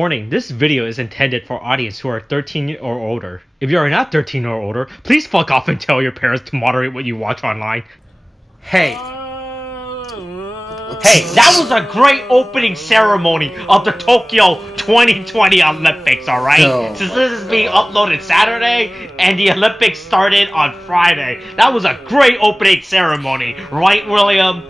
Warning, this video is intended for audience who are 13 or older. If you are not 13 or older, please fuck off and tell your parents to moderate what you watch online. Hey, that was a great opening ceremony of the Tokyo 2020 Olympics, alright? No. Since this is being uploaded Saturday, and the Olympics started on Friday, that was a great opening ceremony, right, William?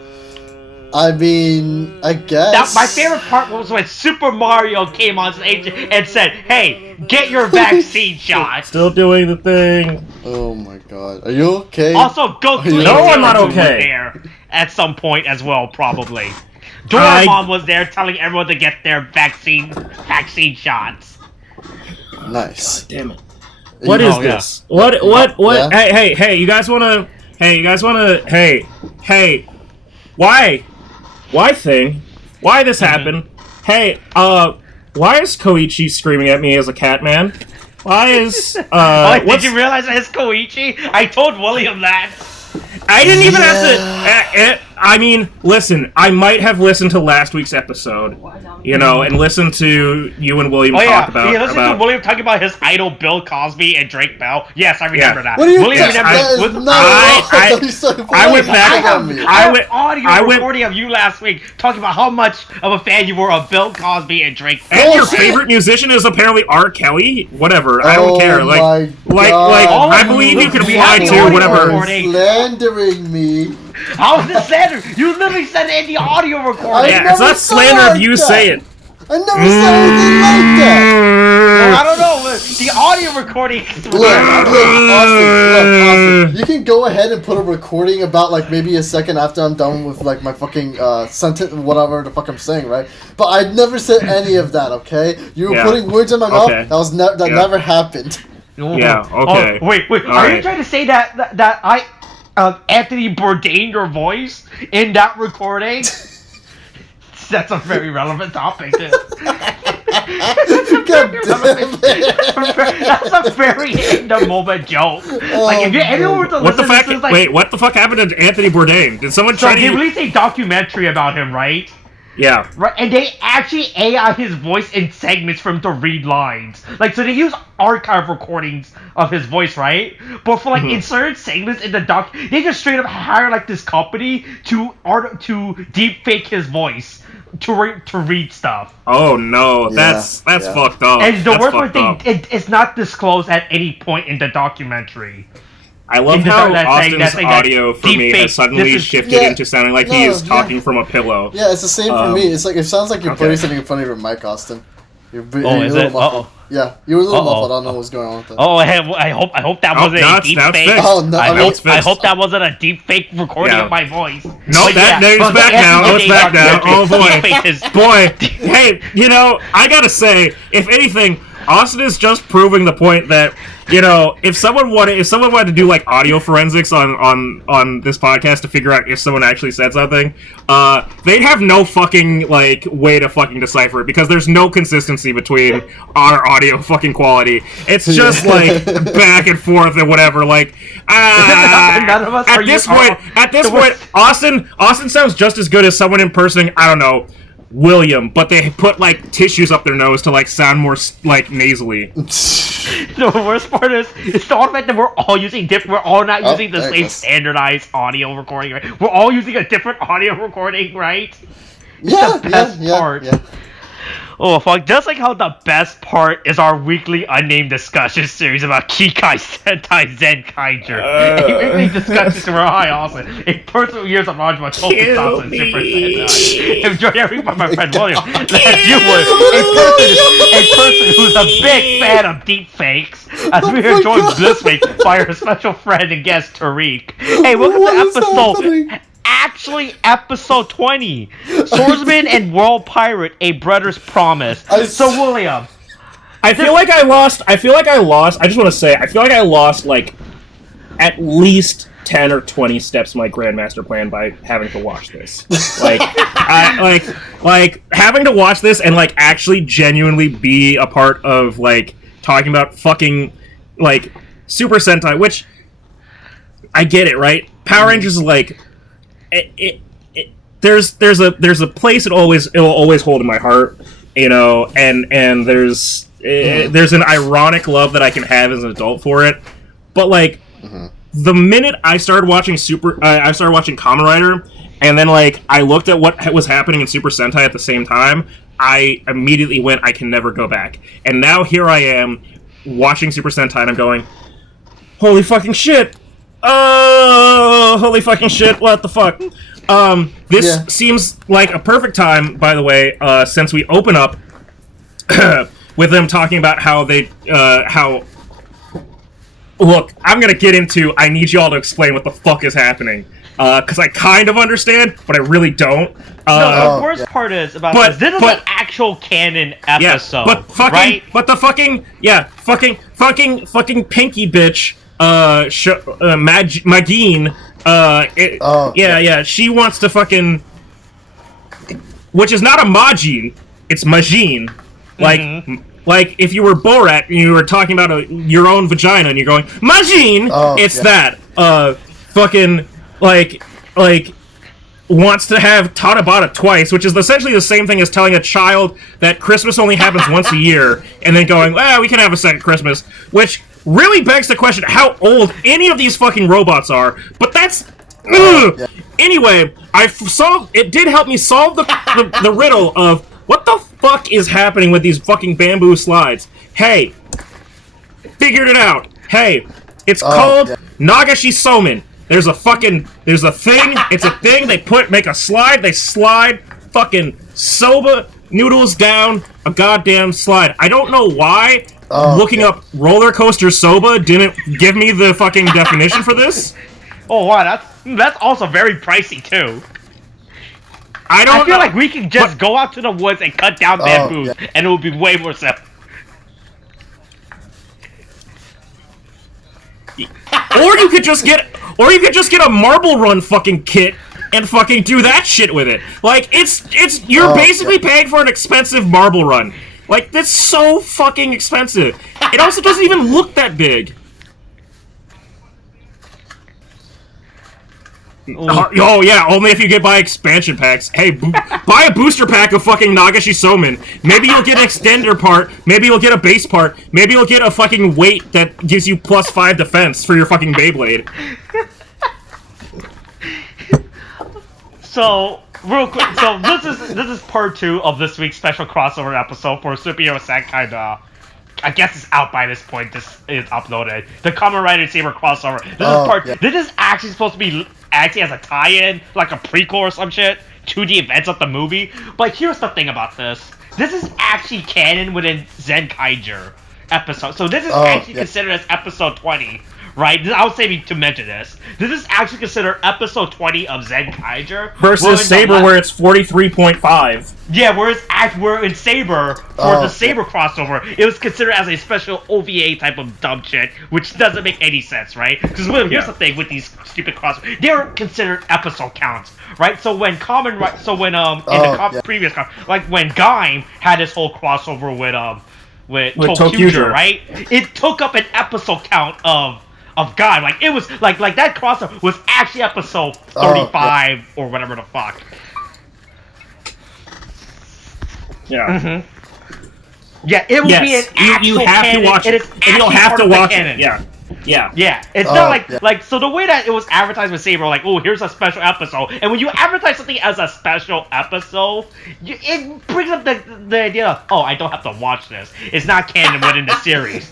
I mean, I guess. My favorite part was when Super Mario came on stage and said, "Hey, get your vaccine shot." Still doing the thing. Oh my god. Are you okay? Also, Goku No, I'm not was okay. there at some point as well, probably. Doraemon was there telling everyone to get their vaccine shots. Nice. Damn it. What is this? What? Yeah? Hey, you guys wanna... Hey. Why thing? Why this happened? Hey, why is Koichi screaming at me as a cat man? Why is, did you realize that it's Koichi? I told William that. I didn't even have to... I mean, listen, I might have listened to last week's episode, you know, and listened to you and William talk about... Yeah, listen to William talking about his idol Bill Cosby and Drake Bell. Yes, I remember that. What do you William think? I went back... I went audio recording of you last week talking about how much of a fan you were of Bill Cosby and Drake Bell. And your favorite musician is apparently R. Kelly? Whatever, I don't care. Like, I believe you can fly to whatever. Slandering me. How is this slander? You literally said it in the audio recording. Yeah, it's not slander if you say it. I never said anything like that. Well, I don't know. The audio recording. Look, Austin. You can go ahead and put a recording about like maybe a second after I'm done with like my fucking sentence, whatever the fuck I'm saying, right? But I never said any of that. Okay, you were putting words in my mouth. That never happened. Yeah. Okay. Oh, wait. Are you trying to say that I Anthony Bourdain your voice in that recording? That's a very relevant topic. God damn it. That's a very in the moment joke. Like if anyone were to listen to this, wait, what the fuck happened to Anthony Bourdain? Did someone try to... They released a documentary about him, right? Yeah. Right, and they actually AI his voice in segments for him to read lines. Like, so they use archive recordings of his voice, right? But for like in certain segments in the doc, they just straight up hire like this company to deep fake his voice to read stuff. Oh no, that's fucked up. And the worst part thing, it's not disclosed at any point in the documentary. I love how Austin's audio for me has suddenly shifted into sounding like he is talking from a pillow. Yeah, it's the same for me. It's like it sounds like you're putting something in front of your mic, Austin. Is it? Yeah, you were a little muffled. I don't know what's going on with that. Oh, I hope that wasn't a deep fake. Oh no, I hope that wasn't a deep fake recording of my voice. No, it's back now. It's back now. Oh boy, hey, you know, I gotta say, if anything, Austin is just proving the point that, you know, if someone wanted to do like audio forensics on this podcast to figure out if someone actually said something, they'd have no fucking like way to fucking decipher it because there's no consistency between our audio fucking quality. It's just like back and forth and whatever. Like, none of us at this point, Austin sounds just as good as someone impersonating, I don't know, William, but they put like tissues up their nose to like sound more like nasally. The worst part is the fact that we're all using we're all not using the same standardized audio recording, right? We're all using a different audio recording, right? Yeah, the best part. Yeah. Oh fuck! Just like how the best part is our weekly unnamed discussion series about Kikai Sentai Zenkaiger. A weekly discussion where I also a personal years of knowledge about tokusatsu and Super Sentai. Enjoyed everything by my friend William. As you would, a person who's a big fan of deepfakes. As we are joined this week by our special friend and guest Tariq. Hey, welcome to episode 20, Swordsman and World Pirate, A Brother's Promise. So William, I feel like I lost. I just want to say, I feel like I lost like at least 10 or 20 steps of my Grandmaster plan by having to watch this. Like, like having to watch this and like actually genuinely be a part of like talking about fucking like Super Sentai, which I get it, right? Power Rangers is like. There's a place it will always hold in my heart, you know, and there's an ironic love that I can have as an adult for it, but like the minute I started watching I started watching Kamen Rider, and then like I looked at what was happening in Super Sentai at the same time, I immediately went, I can never go back. And now here I am watching Super Sentai, and I'm going, holy fucking shit! Oh, holy fucking shit! What the fuck? This seems like a perfect time, by the way, since we open up with them talking about how they, Look, I'm gonna get into, I need y'all to explain what the fuck is happening. Because I kind of understand, but I really don't. No, the worst part is about this is an actual canon episode, but fucking, right? But the fucking pinky bitch, Magine, she wants to fucking, which is not a Majin, it's Majin, like if you were Borat and you were talking about your own vagina and you're going Majin, that, fucking like wants to have Tanabata twice, which is essentially the same thing as telling a child that Christmas only happens once a year, and then going, we can have a second Christmas, which really begs the question how old any of these fucking robots are, but that's... Anyway, it did help me solve the riddle of what the fuck is happening with these fucking bamboo slides. Hey, figured it out. Hey, it's called Nagashi Somen. There's a thing, it's a thing, make a slide, they slide fucking soba noodles down a goddamn slide. I don't know why looking up roller coaster soba didn't give me the fucking definition for this. Oh wow, that's also very pricey too. I feel like we can just go out to the woods and cut down bamboos, and it would be way more simple. Or you could just get a Marble Run fucking kit and fucking do that shit with it. Like, you're basically paying for an expensive Marble Run. Like, that's so fucking expensive. It also doesn't even look that big. Oh yeah, only if you buy expansion packs. Hey, buy a booster pack of fucking Nagashi Somen. Maybe you'll get an extender part, maybe you'll get a base part, maybe you'll get a fucking weight that gives you +5 defense for your fucking Beyblade. So, real quick, this is part 2 of this week's special crossover episode for Superhero Zenkaiger. I guess it's out by this point. This is uploaded. The Kamen Rider Saber crossover. This is actually supposed to be actually as a tie-in, like a prequel or some shit, to the events of the movie. But here's the thing about this. This is actually canon within Zenkaiger episode. So this is actually considered as episode 20. Right? I was saving to mention this. This is actually considered episode 20 of Zenkaiger. Versus Saber, where it's 43.5. Yeah, we're in Saber, for the Saber crossover, it was considered as a special OVA type of dumb shit, which doesn't make any sense, right? Because here's the thing with these stupid crossovers. They're considered episode counts, right? So when previous, like when Gaim had his whole crossover with Tokuger, right? It took up an episode count of God, like it was like that crossover was actually episode 35 or whatever the fuck. Yeah. Yeah, it will be an actual you have canon. to watch it. And you'll have to watch it. Yeah. It's not like so the way that it was advertised with Saber, like, oh, here's a special episode, and when you advertise something as a special episode, it brings up the idea of, oh, I don't have to watch this. It's not canon within the series.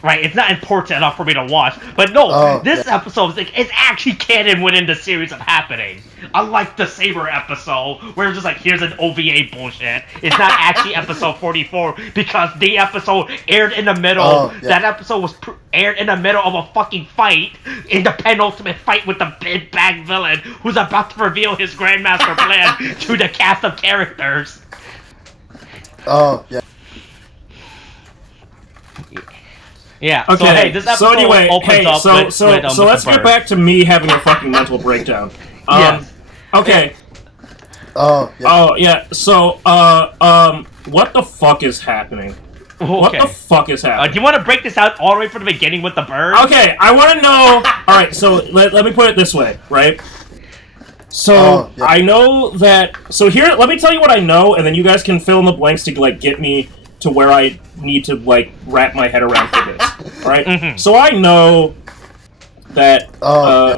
Right, it's not important enough for me to watch. But no, this episode it's actually canon within the series of happening. Unlike the Saber episode, where it's just like, here's an OVA bullshit. It's not actually episode 44, because the episode aired in the middle. That episode was aired in the middle of a fucking fight, in the penultimate fight with the big bag villain, who's about to reveal his Grandmaster plan to the cast of characters. Yeah. Okay. So hey, this episode opens up with so let's get back to me having a fucking mental breakdown. Yes. Okay. So, what the fuck is happening? Okay. What the fuck is happening? Do you want to break this out all the way from the beginning with the bird? Okay, I want to know. All right, so let me put it this way, right? So I know that. So here, let me tell you what I know, and then you guys can fill in the blanks to like get me to where I need to like wrap my head around for this. All right. So I know that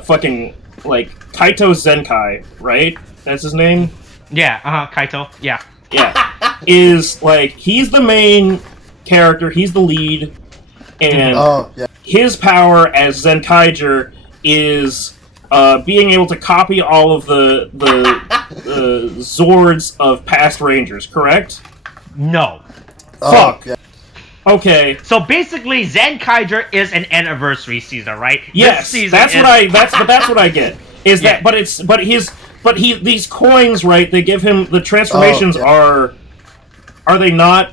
fucking like Kaito Zenkai, right? That's his name. Yeah. Kaito. Yeah. Yeah. Is like he's the main character. He's the lead, and his power as Zenkaiger is being able to copy all of the Zords of past Rangers, correct? No. Fuck. Okay. So basically, Zenkaiger is an anniversary season, right? Yes, that's what I get. Is that? But these coins, right? They give him the transformations. Are they not?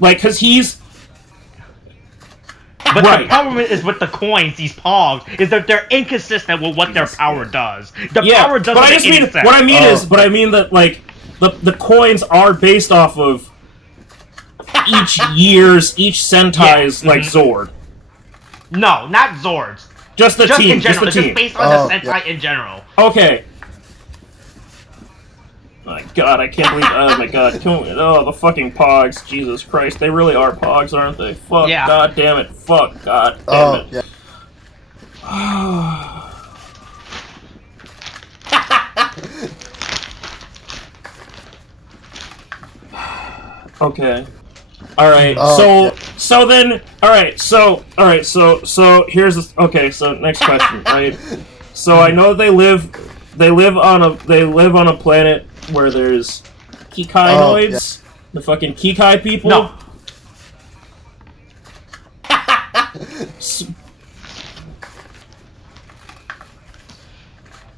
Like, because he's. But the problem is with the coins, these pogs, is that they're inconsistent with what their power does. The power doesn't make any sense. What I mean is, that like the coins are based off of each Sentai's like Zord. No, not Zords. Just the team. In general. Just the team. Just based on the Sentai in general. Okay. My God, I can't believe. Oh my God! The fucking Pogs! Jesus Christ! They really are Pogs, aren't they? Fuck! Yeah. God damn it! Fuck! God damn it! Okay. All right. So here's the. Okay. So next question, right? So I know they live on a planet where there's Kikainoids, the fucking Kikai people. No.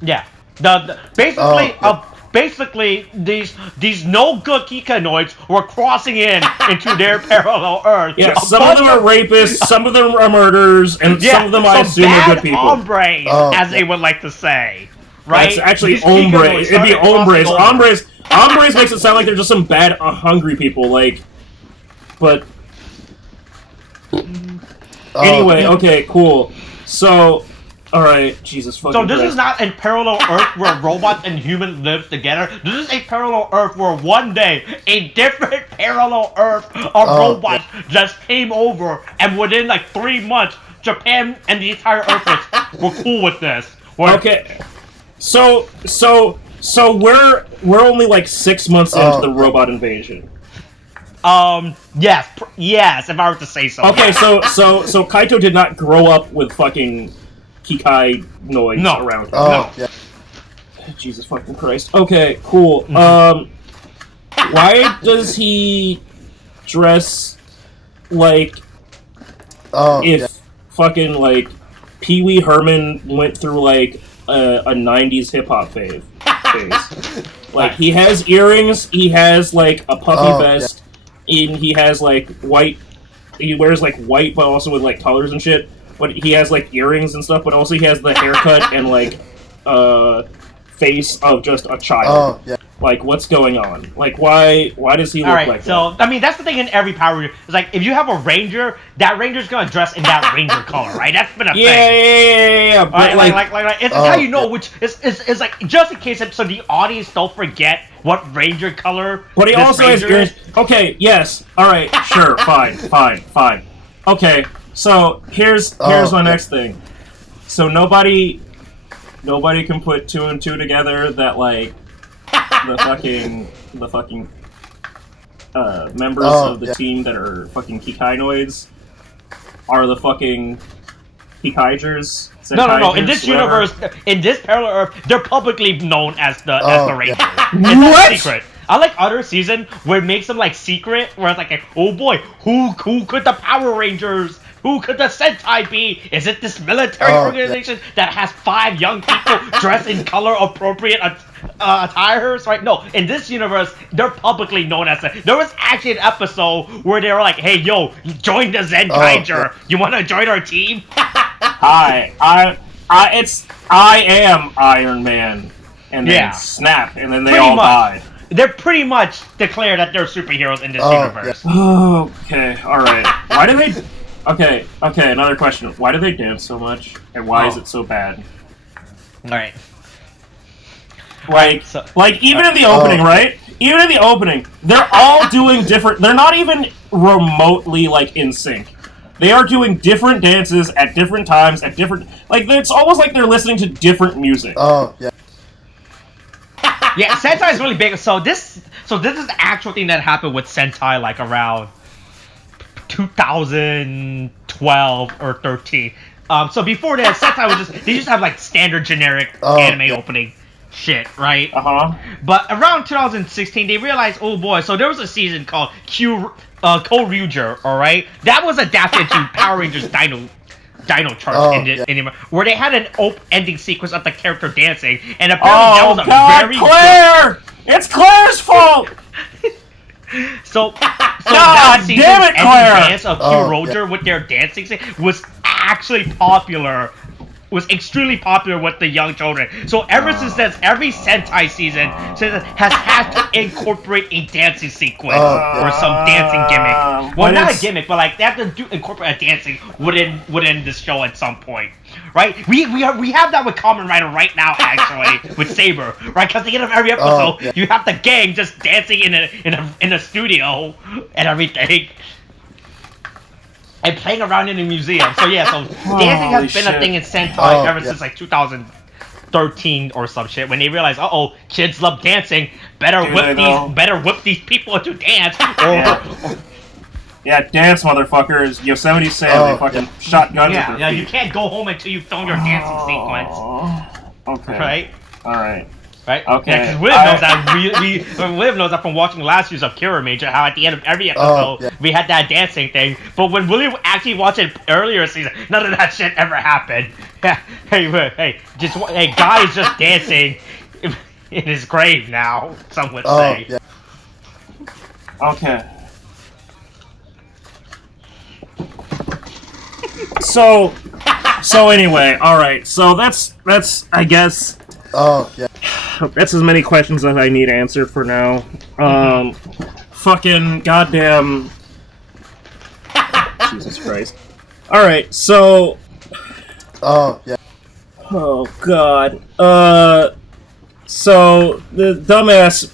Yeah. Basically, these no good Kikainoids were crossing into their parallel Earth. Yeah, some of them are rapists, some of them are murderers, and some of them I assume are good people. Hombres, as they would like to say. Right? It's actually hombres. It'd be hombres. Hombres makes it sound like they're just some bad, hungry people. Like, but anyway, okay, cool. So, all right, Jesus fucking. So this is not a parallel Earth where robots and humans live together. This is a parallel Earth where one day a different parallel Earth of robots just came over, and within like 3 months, Japan and the entire Earth were cool with this. Okay. So we're only like 6 months into the robot invasion. Yes, if I were to say so. Okay, so Kaito did not grow up with fucking Kikai-noids around him. No. Yeah. Jesus fucking Christ. Okay, cool. Why does he dress like fucking like Pee Wee Herman went through like a 90s hip-hop phase. Like, he has earrings, he has, like, a puffy vest, and he has, like, white... He wears, like, white, but also with, like, colors and shit. But he has, like, earrings and stuff, but also he has the haircut and, like, face of just a child. Like, what's going on? Like, why does he look like that? So, I mean, that's the thing in every Power Ranger. It's like, if you have a Ranger, that Ranger's gonna dress in that Ranger color, right? That's been a thing. Yeah. Right, like it's how you know which... It's like, just in case so the audience don't forget what Ranger color But he also has earrings. Okay, yes. Alright, sure, fine. Okay, so here's my next thing. So nobody can put 2 and 2 together that, like, the fucking members of the team that are fucking Kikainoids are the fucking Kikaigers. No. In this universe, in this parallel Earth, they're publicly known as the Rangers. It's not secret. I like other season where it makes them like secret, where it's like, oh boy, who could the Power Rangers? Who could the Sentai be? Is it this military organization that has 5 young people dressed in color-appropriate attires? Right? No, in this universe, they're publicly known as that. There was actually an episode where they were like, hey, yo, join the Zenkaiger. You want to join our team? Hi, I am Iron Man. And then snap, and then they all die. They're pretty much declared that they're superheroes in this universe. Okay, alright. Why do they... Okay, another question. Why do they dance so much? And why is it so bad? Alright. Like even in the opening, right? Even in the opening, they're all doing different. They're not even remotely like in sync. They are doing different dances at different times at different. Like it's almost like they're listening to different music. Oh yeah. Yeah, Sentai is really big. So this is the actual thing that happened with Sentai, like around 2012 or 13. So before that, Sentai was they just have like standard generic anime opening shit, right? But around 2016, they realized, oh boy, so there was a season called Ko-Ryuger, alright? That was adapted to Power Rangers Dino Charge where they had an ending sequence of the character dancing, and apparently that was a very Claire! It's Claire's fault! So God damn it, Claire! Dance of Ko-Ryuger with their dancing was actually popular. Was extremely popular with the young children. So ever since then, every Sentai season has had to incorporate a dancing sequence or some dancing gimmick. Well, not a gimmick, but like they have to incorporate a dancing within the show at some point, right? We have that with Kamen Rider right now, actually, with Saber, right? Because at the end of every episode, you have the gang just dancing in a studio and everything. And playing around in the museum. So yeah, dancing has been a thing in Sentai ever since like 2013 or some shit. When they realized, kids love dancing, better whip these people to dance. Yeah, dance, motherfuckers. Yosemite Sam, they fucking shot guns at their feet. You can't go home until you film your dancing sequence. Okay. Right? Alright. Right? Okay. Yeah, because William knows that William knows that from watching last year's Akira Major, how at the end of every episode we had that dancing thing. But when William actually watched it earlier season, none of that shit ever happened. Hey, guy is just dancing in his grave now. Some would say. Yeah. Okay. So anyway, all right. So that's I guess. That's as many questions as I need answered for now. Fucking goddamn. Jesus Christ. Alright, so. Oh, yeah. Oh, God. So, the dumbass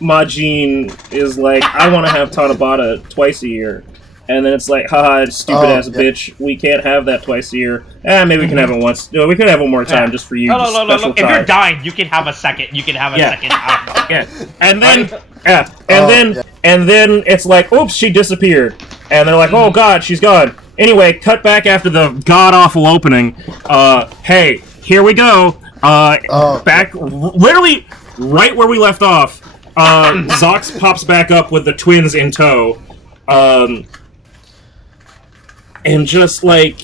Majin is like, I want to have Tanabata twice a year. And then it's like, haha, stupid-ass bitch, we can't have that twice a year. Maybe we can have it once. No, we could have one more time just for you. No. If you're dying, you can have a second. You can have a second. Yeah. And then, and then it's like, oops, she disappeared. And they're like, oh god, she's gone. Anyway, cut back after the god-awful opening. Hey, here we go. Back, literally, right where we left off. Zox pops back up with the twins in tow. And just like,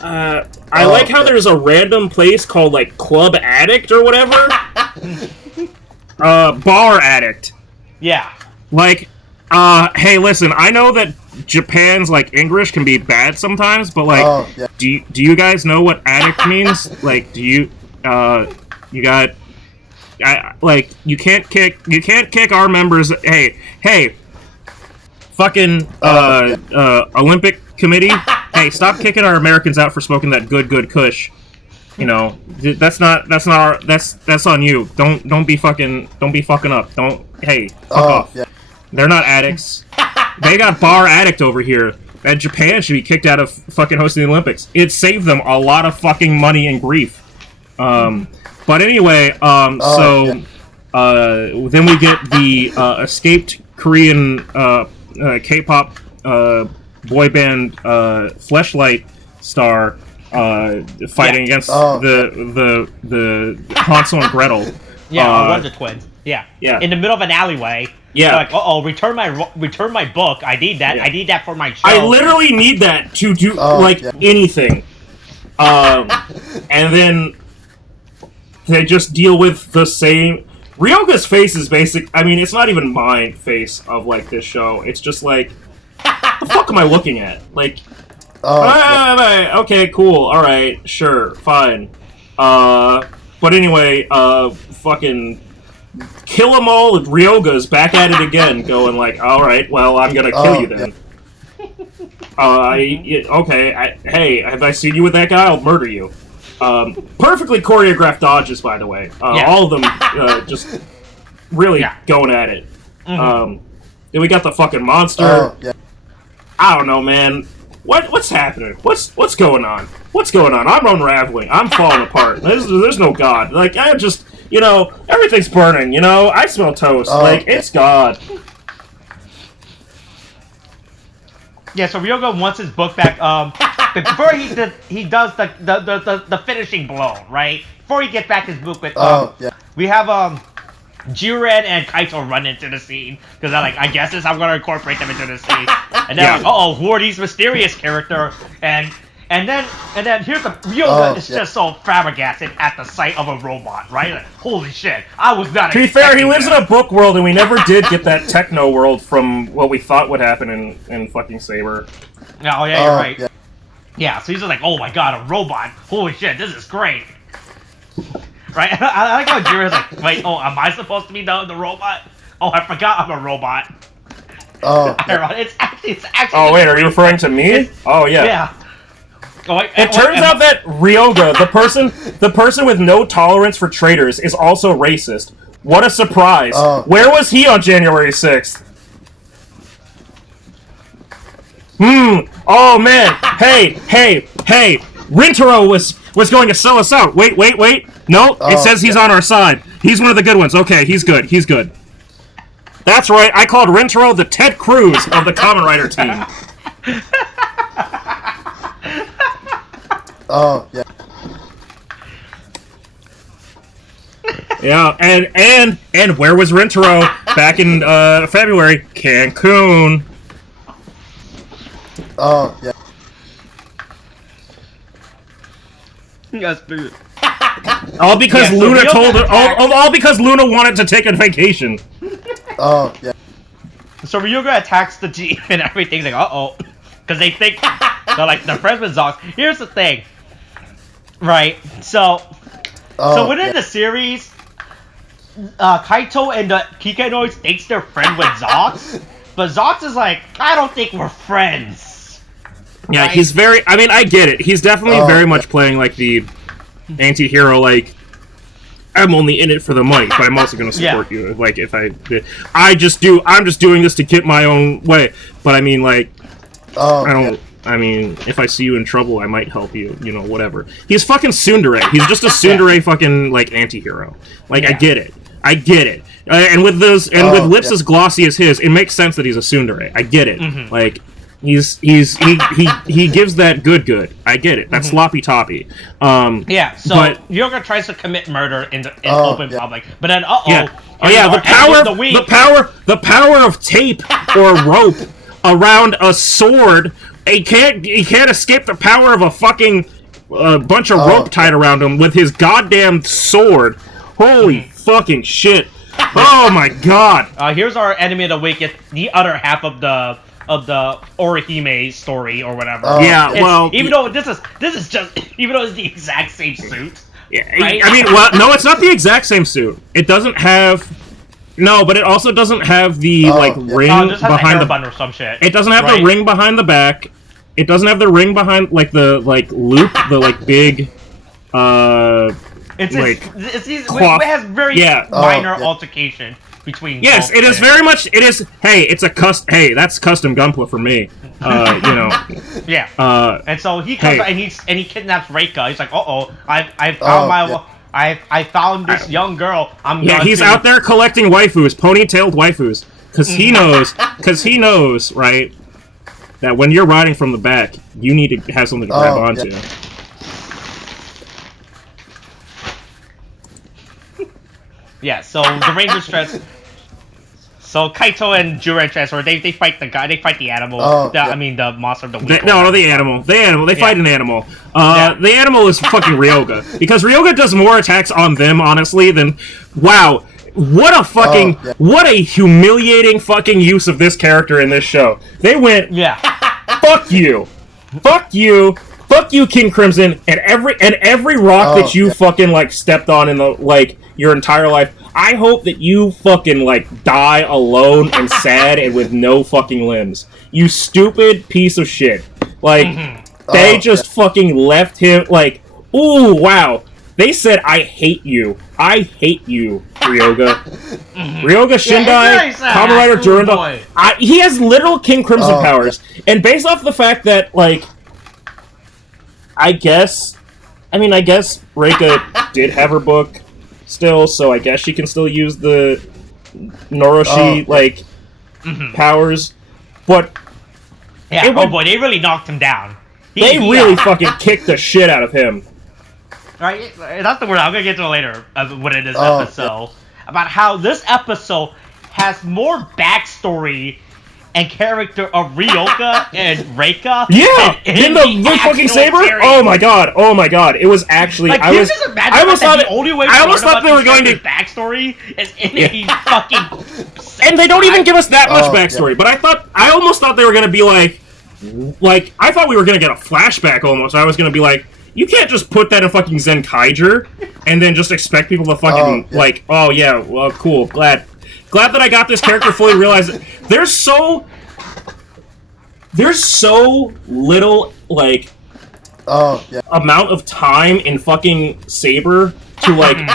I like how there's a random place called like Club Addict or whatever. Bar Addict. Yeah. Like, hey, listen, I know that Japan's like English can be bad sometimes, but like, do you guys know what addict means? Like, do you, you got, you can't kick our members. Hey. Fucking Olympic Committee, hey, stop kicking our Americans out for smoking that good Kush. You know, that's on you. Don't be fucking up. Fuck off. Yeah. They're not addicts. They got Bar Addict over here. And Japan should be kicked out of fucking hosting the Olympics. It saved them a lot of fucking money and grief. But anyway, then we get the escaped Korean K-pop boy band Fleshlight star fighting against the Hansel and Gretel. Yeah, Wonder Twins. Yeah. In the middle of an alleyway. Yeah. Like, return my book. I need that. Yeah. I need that for my show. I literally need that to do anything. And then they just deal with the same. Ryoga's face is basic. I mean, it's not even my face of like this show. It's just like, what the fuck am I looking at? Like, okay, cool, all right, sure, fine. But anyway, fucking kill 'em all. Ryoga's back at it again, going like, all right, well, I'm gonna kill you then. Hey, have I seen you with that guy? I'll murder you. Perfectly choreographed dodges, by the way. All of them just really going at it. Then we got the fucking monster. I don't know, man. What's happening? What's going on? What's going on? I'm unraveling. I'm falling apart. There's no God. Like, I just, everything's burning. I smell toast. It's God. Yeah, so Ryoga wants his book back. But before he does the finishing blow, right? Before he gets back his book with we have Jiren and Kaito run into the scene because they're like, I guess I'm gonna incorporate them into the scene, and they're like, oh, who are these mysterious characters? And then here's the Ryoga is just so flabbergasted at the sight of a robot, right? Like, holy shit, I was not. To be fair, he lives in a book world, and we never did get that techno world from what we thought would happen in fucking Saber. Oh yeah, you're right. Yeah, so he's just like, oh my god, a robot! Holy shit, this is great. Right? I like how Jiren's like, wait, am I supposed to be the robot? Oh, I forgot I'm a robot. Oh, it's actually. Oh wait, are you referring to me? Oh yeah. Yeah. It turns out that Ryoga, the person with no tolerance for traitors, is also racist. What a surprise! Where was he on January 6th? Oh man! Hey! Rintaro was going to sell us out. Wait! No, it says he's on our side. He's one of the good ones. Okay, he's good. That's right. I called Rintaro the Ted Cruz of the Kamen Rider team. Yeah, and where was Rintaro back in February? Cancun. Yes, dude. All because Luna told her. All because Luna wanted to take a vacation. So Ryoga attacks the jeep and everything's like, because they think they're friends with Zox. Here's the thing, right? So within the series, Kaito and the Kikai thinks they're friends with Zox, but Zox is like, I don't think we're friends. Yeah, right? He's very. I mean, I get it. He's definitely very much playing like the anti-hero. Like, I'm only in it for the money, but I'm also going to support you. Like, if I'm just doing this to get my own way. But I mean, like, I don't. I mean, if I see you in trouble, I might help you. Whatever. He's fucking tsundere. He's just a tsundere fucking like anti-hero. Like, I get it. And with those, with lips as glossy as his, it makes sense that he's a tsundere. I get it. Like. He gives that good. I get it. That's sloppy toppy. So Ryoga tries to commit murder in open public, but then the power of tape or rope around a sword. He can't escape the power of a fucking bunch of rope tied around him with his goddamn sword. Holy fucking shit! Oh my god! Here's our enemy of the week. It's the other half of the Orihime story or whatever. Even though this is just even though it's the exact same suit. Yeah, right? I mean, no, it's not the exact same suit. It doesn't have. No, but it also doesn't have the ring behind the button or some shit. It doesn't have the ring behind the back. It doesn't have the ring behind loop, the big. It has very minor altercation. Between it is very much. It is. Hey, it's a that's custom Gunpla for me. And so he comes and he kidnaps Reika. He's like, I found this young girl. He's out there collecting waifus, ponytailed waifus, because he knows, right, that when you're riding from the back, you need to have something to grab onto. Yeah, so the Rangers So Kaito and Jiren transfer. They fight the guy. They fight the animal. I mean the monster of the week. The animal. They fight an animal. The animal is fucking Ryoga, because Ryoga does more attacks on them, honestly, than wow. What a fucking what a humiliating fucking use of this character in this show. They went fuck you, King Crimson, and every rock that you fucking stepped on in the your entire life. I hope that you fucking die alone and sad and with no fucking limbs. You stupid piece of shit. They just fucking left him ooh, wow. They said, I hate you. I hate you, Ryoga. Ryoga Shindai, Kamen Rider Durandal. He has literal King Crimson powers. And based off the fact that, like, I guess Reika did have her book still, so I guess she can still use the Noroshi, powers. But... Yeah, boy, they really knocked him down. They really fucking kicked the shit out of him. Right, that's the word. I'm gonna get to it later within this episode about how this episode has more backstory and character of Ryoka and Reika. Yeah, in the fucking saber. Series. Oh my god! It was actually like, I almost thought the only way they were going to backstory is in a fucking. And they don't even give us that much backstory. Yeah. But I almost thought they were gonna be like I thought we were gonna get a flashback almost. I was gonna be like. You can't just put that in fucking Zenkaiger and then just expect people to fucking oh yeah, well, cool, glad that I got this character fully realized. There's so little amount of time in fucking Saber to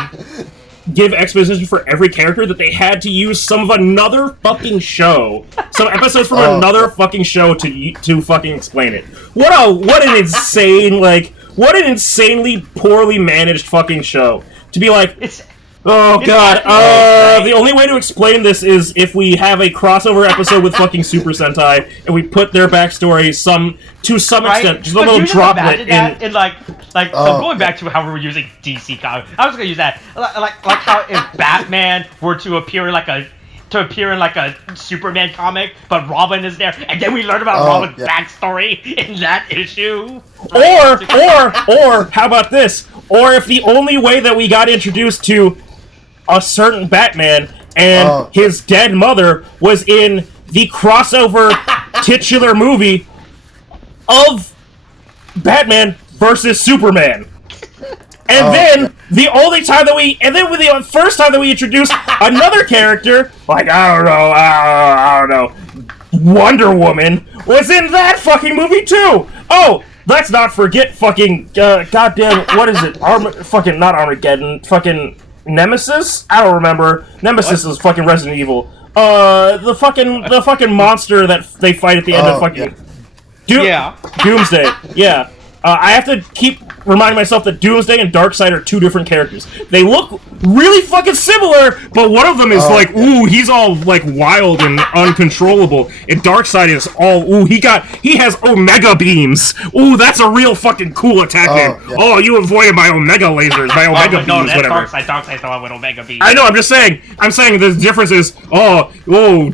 give exposition for every character that they had to use some of another fucking show, some episodes from another fucking show to fucking explain it. What an insane what an insanely poorly managed fucking show. To be like, oh god, the only way to explain this is if we have a crossover episode with fucking Super Sentai, and we put their backstory to some extent, just a little droplet in so going back to how we were using DC comics, I was gonna use that, like how if Batman were to appear in like a Superman comic, but Robin is there, and then we learn about Robin's backstory in that issue. Or how about this? Or if the only way that we got introduced to a certain Batman and his dead mother was in the crossover titular movie of Batman versus Superman. And then the first time that we introduced another character, like I don't know, Wonder Woman was in that fucking movie too. Oh, let's not forget fucking goddamn, what is it? Not Armageddon, fucking Nemesis? I don't remember. Nemesis is fucking Resident Evil. The fucking monster that they fight at the end of fucking Doomsday. Yeah. I have to keep reminding myself that Doomsday and Darkseid are two different characters. They look really fucking similar, but one of them is ooh, he's all like wild and uncontrollable, and Darkseid is all, ooh, he has Omega beams. Ooh, that's a real fucking cool attack name. Yeah. Oh, you avoided my Omega lasers, my Omega beams, whatever. Darkseid's the one with Omega beams. I know. I'm saying the difference is,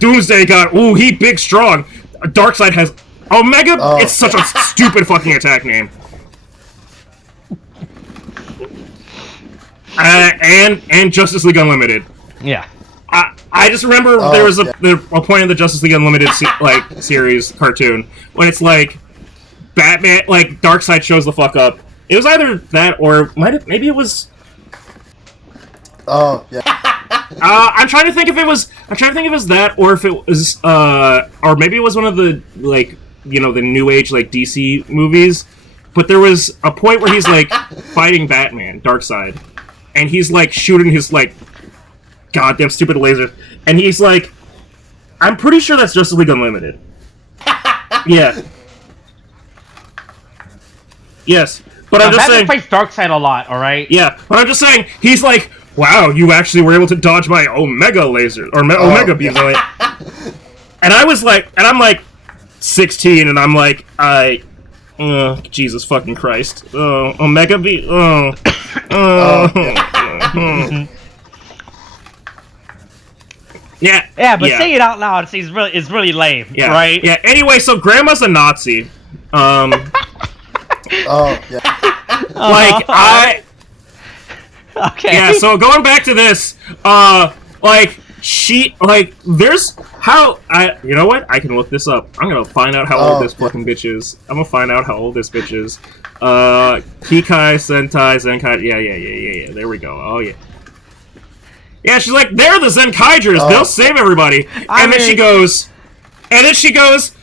Doomsday got, he big strong. Darkseid has Omega. It's such a stupid fucking attack name. And Justice League Unlimited. Yeah. I just remember there was a point in the Justice League Unlimited series cartoon when it's like Batman, like Darkseid shows the fuck up. It was either that or maybe it was. Oh yeah. I'm trying to think if it was that or if it was or maybe it was one of the the new age DC movies. But there was a point where he's fighting Batman, Darkseid. And he's shooting his goddamn stupid lasers, and he's I'm pretty sure that's Justice League Unlimited. Yeah. Yes, but I'm just saying. Batman fights Darkseid a lot, all right. Yeah, but I'm just saying he's wow, you actually were able to dodge my Omega lasers or Omega beams, and I was and I'm 16, and I'm Jesus fucking Christ. Omega beam. Yeah. Yeah, but saying it out loud is really lame, right? Yeah. Anyway, so Grandma's a Nazi. Okay. Yeah. So going back to this, she there's how you know what? I can look this up. I'm gonna find out how old this fucking bitch is. I'm gonna find out how old this bitch is. Kikai Sentai Zenkaiger. Yeah. There we go. Oh yeah. Yeah, she's they're the Zenkaigers. They'll save everybody. And then she goes,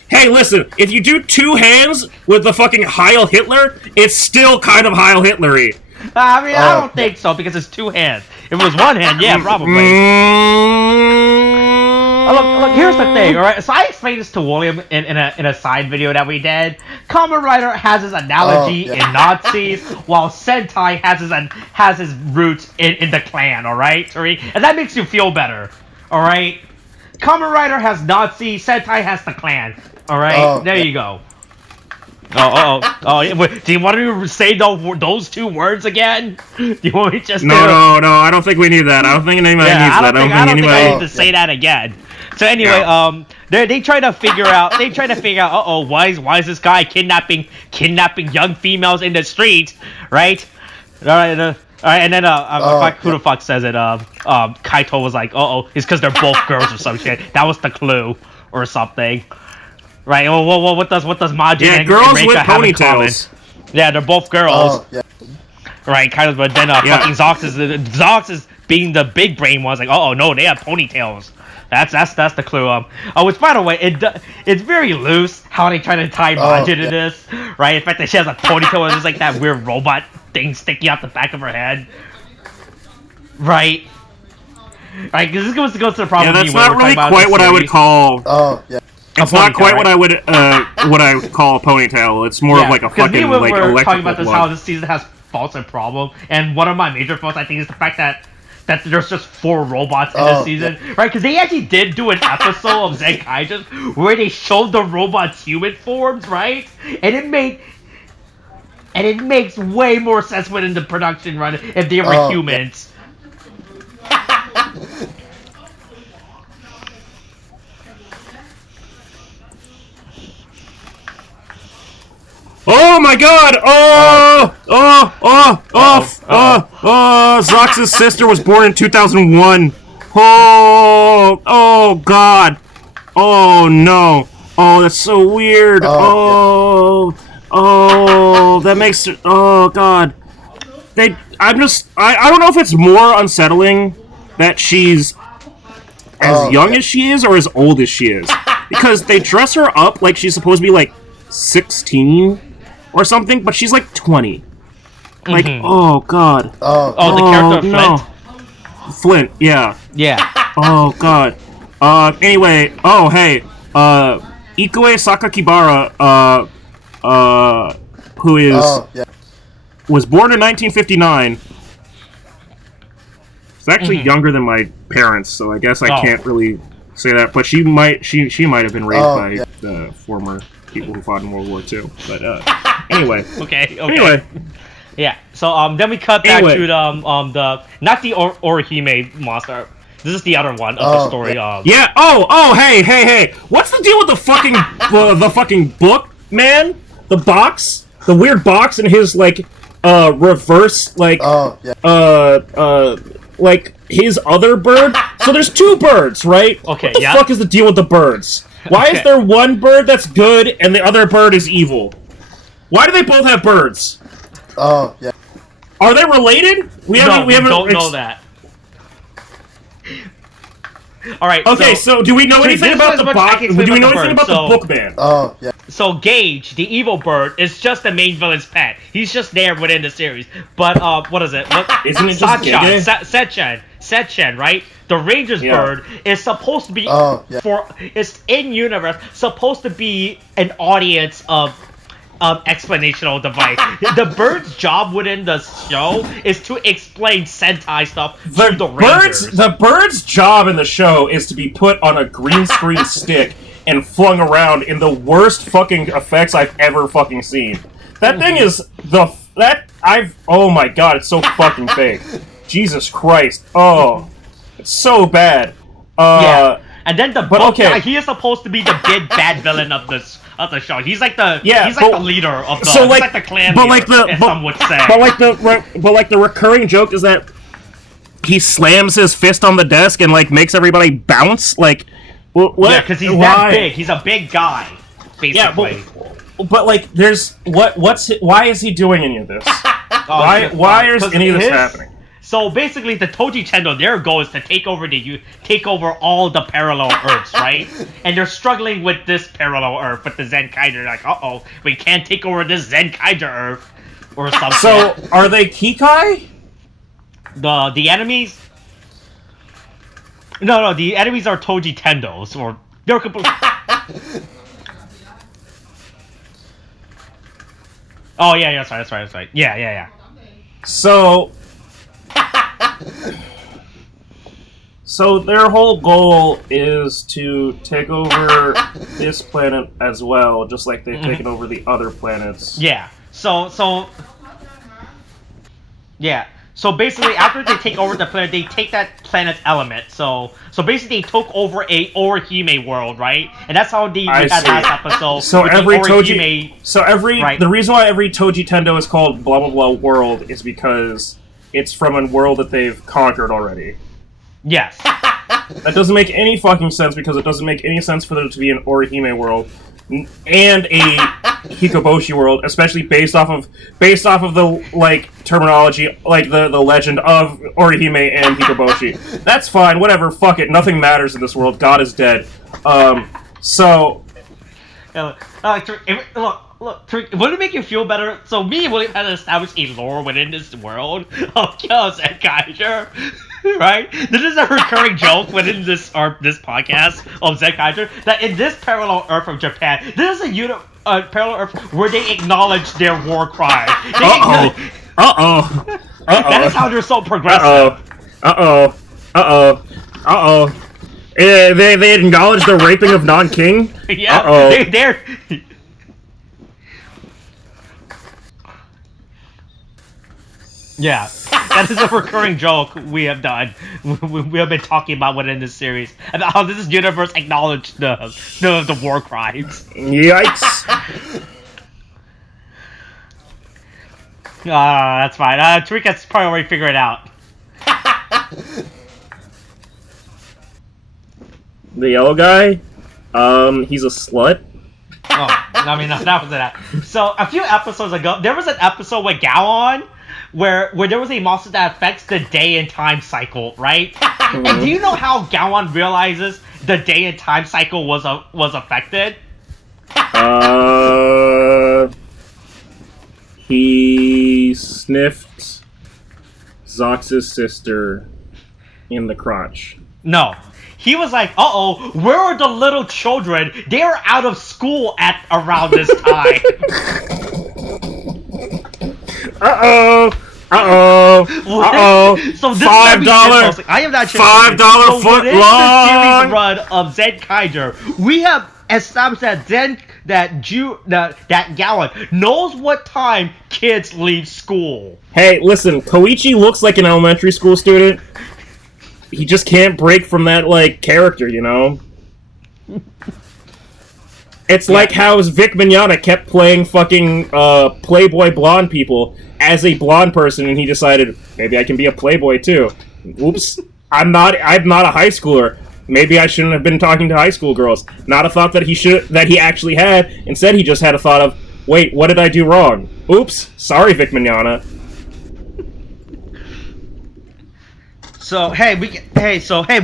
Hey, listen, if you do 2 hands with the fucking Heil Hitler, it's still kind of Heil Hitler-y. I mean, I don't think so, because it's 2 hands. If it was 1 hand, yeah, probably. Look, here's the thing, alright? So I explained this to William in a side video that we did. Kamen Rider has his analogy in Nazis, while Sentai has his roots in the clan, alright, Tariq? And that makes you feel better, alright? Kamen Rider has Nazi, Sentai has the clan, alright? There you go. Oh, do you want me to say those 2 words again? Do you want me just No, I don't think we need that. I don't think anybody needs that. I don't think I need to say that again. So anyway, they try to figure out, why is this guy kidnapping young females in the streets, right? Alright, and then who the fuck says it? Kaito was like, it's because they're both girls or some shit. That was the clue or something. Right, well, what does Majin and girls Reika with have in common? Yeah, they're both girls. Right, kind of, but then fucking Zox is being the big brain one. Like, no, they have ponytails. That's the clue. Which, by the way, it's very loose how they try to tie Majin to this. Right, in fact, that she has a ponytail and there's like that weird robot thing sticking out the back of her head. Right. Right, because this goes to the problem. Yeah, that's not really quite what I would call. It's not quite what I would call a ponytail. It's more of like a fucking like electrical we're talking about this plug. how this season has faults and problems, and one of my major faults I think is the fact that there's just 4 robots in this season, right? Because they actually did do an episode of Zenkaiger where they showed the robots' human forms, right? And it makes way more sense within the production run if they were humans. Oh my god! Zox's sister was born in 2001. Oh god. Oh no. Oh, that's so weird. That makes it, oh god. I don't know if it's more unsettling that she's as young as she is or as old as she is. Because they dress her up like she's supposed to be like 16 or something, but she's like 20. Like, oh god. The character Flint? Flint, yeah. Yeah. Oh god. Anyway, hey, Ikue Sakakibara, who is was born in 1959. She's actually younger than my parents, so I guess I can't really say that. But she might have been raised by the former people who fought in World War II. But anyway. Okay. Anyway. Yeah. So then we cut back to the not the Orihime monster. This is the other one of the story. Yeah. Hey. What's the deal with the fucking book, man? The box, the weird box, and his like reverse like like his other bird. So there's 2 birds, right? Okay. What the fuck is the deal with the birds? Why is there one bird that's good and the other bird is evil? Why do they both have birds? Are they related? We haven't don't know that. All right. Okay, so do we know anything about the box? Do we know anything about the bookman? So Gage, the evil bird, is just the main villain's pet. He's just there within the series. But what is it? Isn't it just Setchen, right? The Ranger's bird is supposed to be it's in universe supposed to be an audience of explanational device. The bird's job within the show is to explain Sentai stuff to the Rangers. The bird's job in the show is to be put on a green screen stick and flung around in the worst fucking effects I've ever fucking seen. That thing is oh my god, it's so fucking big. Jesus Christ. Oh, it's so bad. And then the book guy, he is supposed to be the big bad villain of the show. He's like the the leader of the he's like the clan leader, some would say. But like the recurring joke is that he slams his fist on the desk and like makes everybody bounce. Like, what? Yeah, because he's that big. He's a big guy, basically. Yeah, but like, why is he doing any of this? Why is any of this happening? So basically, the Toji Tendo, their goal is to take over all the parallel Earths, right? And they're struggling with this parallel Earth, with the Zenkaiger. Like, uh-oh, we can't take over this Zenkaiger Earth, or something. So, are they Kikai? The enemies? No, the enemies are Toji Tendos, or they're completely. Oh yeah, that's right. Yeah. So their whole goal is to take over this planet as well, just like they've taken over the other planets. Yeah. So basically, after they take over the planet, they take that planet's element. So basically, they took over a Orihime world, right? And that's how the last episode. So every Toji, right. The reason why every Toji Tendo is called blah blah blah world is because it's from a world that they've conquered already. Yes. That doesn't make any fucking sense, because it doesn't make any sense for there to be an Orihime world and a Hikoboshi world, especially based off of the terminology, like the legend of Orihime and Hikoboshi. That's fine, whatever, fuck it, nothing matters in this world. God is dead. So Look, Tariq, would it make you feel better? So me and William had to establish a lore within this world of Chaos and Kaiser, right? This is a recurring joke within this podcast of Zenkaiger, that in this parallel Earth of Japan, this is a parallel Earth where they acknowledge their war crime. That is how they're so progressive. They acknowledge the raping of non-king? Yeah, they're... Yeah, that is a recurring joke we have done. We have been talking about within this series, about how this universe acknowledged the war crimes. Yikes. That's fine. Tariq has probably already figured it out. The yellow guy? He's a slut? Oh, I mean, that was that. So, a few episodes ago, there was an episode with Gowon, where there was a monster that affects the day and time cycle, right? And do you know how Gowon realizes the day and time cycle was affected? He sniffed Zox's sister in the crotch. No. He was like, uh-oh, where are the little children? They are out of school at around this time. So this $5. I am not sure. $5 foot long. The series run of Zenkaiger, we have established that that Gowon knows what time kids leave school. Hey, listen, Koichi looks like an elementary school student. He just can't break from that, character, you know? It's like how Vic Mignogna kept playing fucking Playboy blonde people as a blonde person, and he decided, maybe I can be a Playboy too. Oops. I'm not a high schooler. Maybe I shouldn't have been talking to high school girls. Not a thought that he actually had. Instead, he just had a thought of, wait, what did I do wrong? Oops. Sorry, Vic Mignogna. So we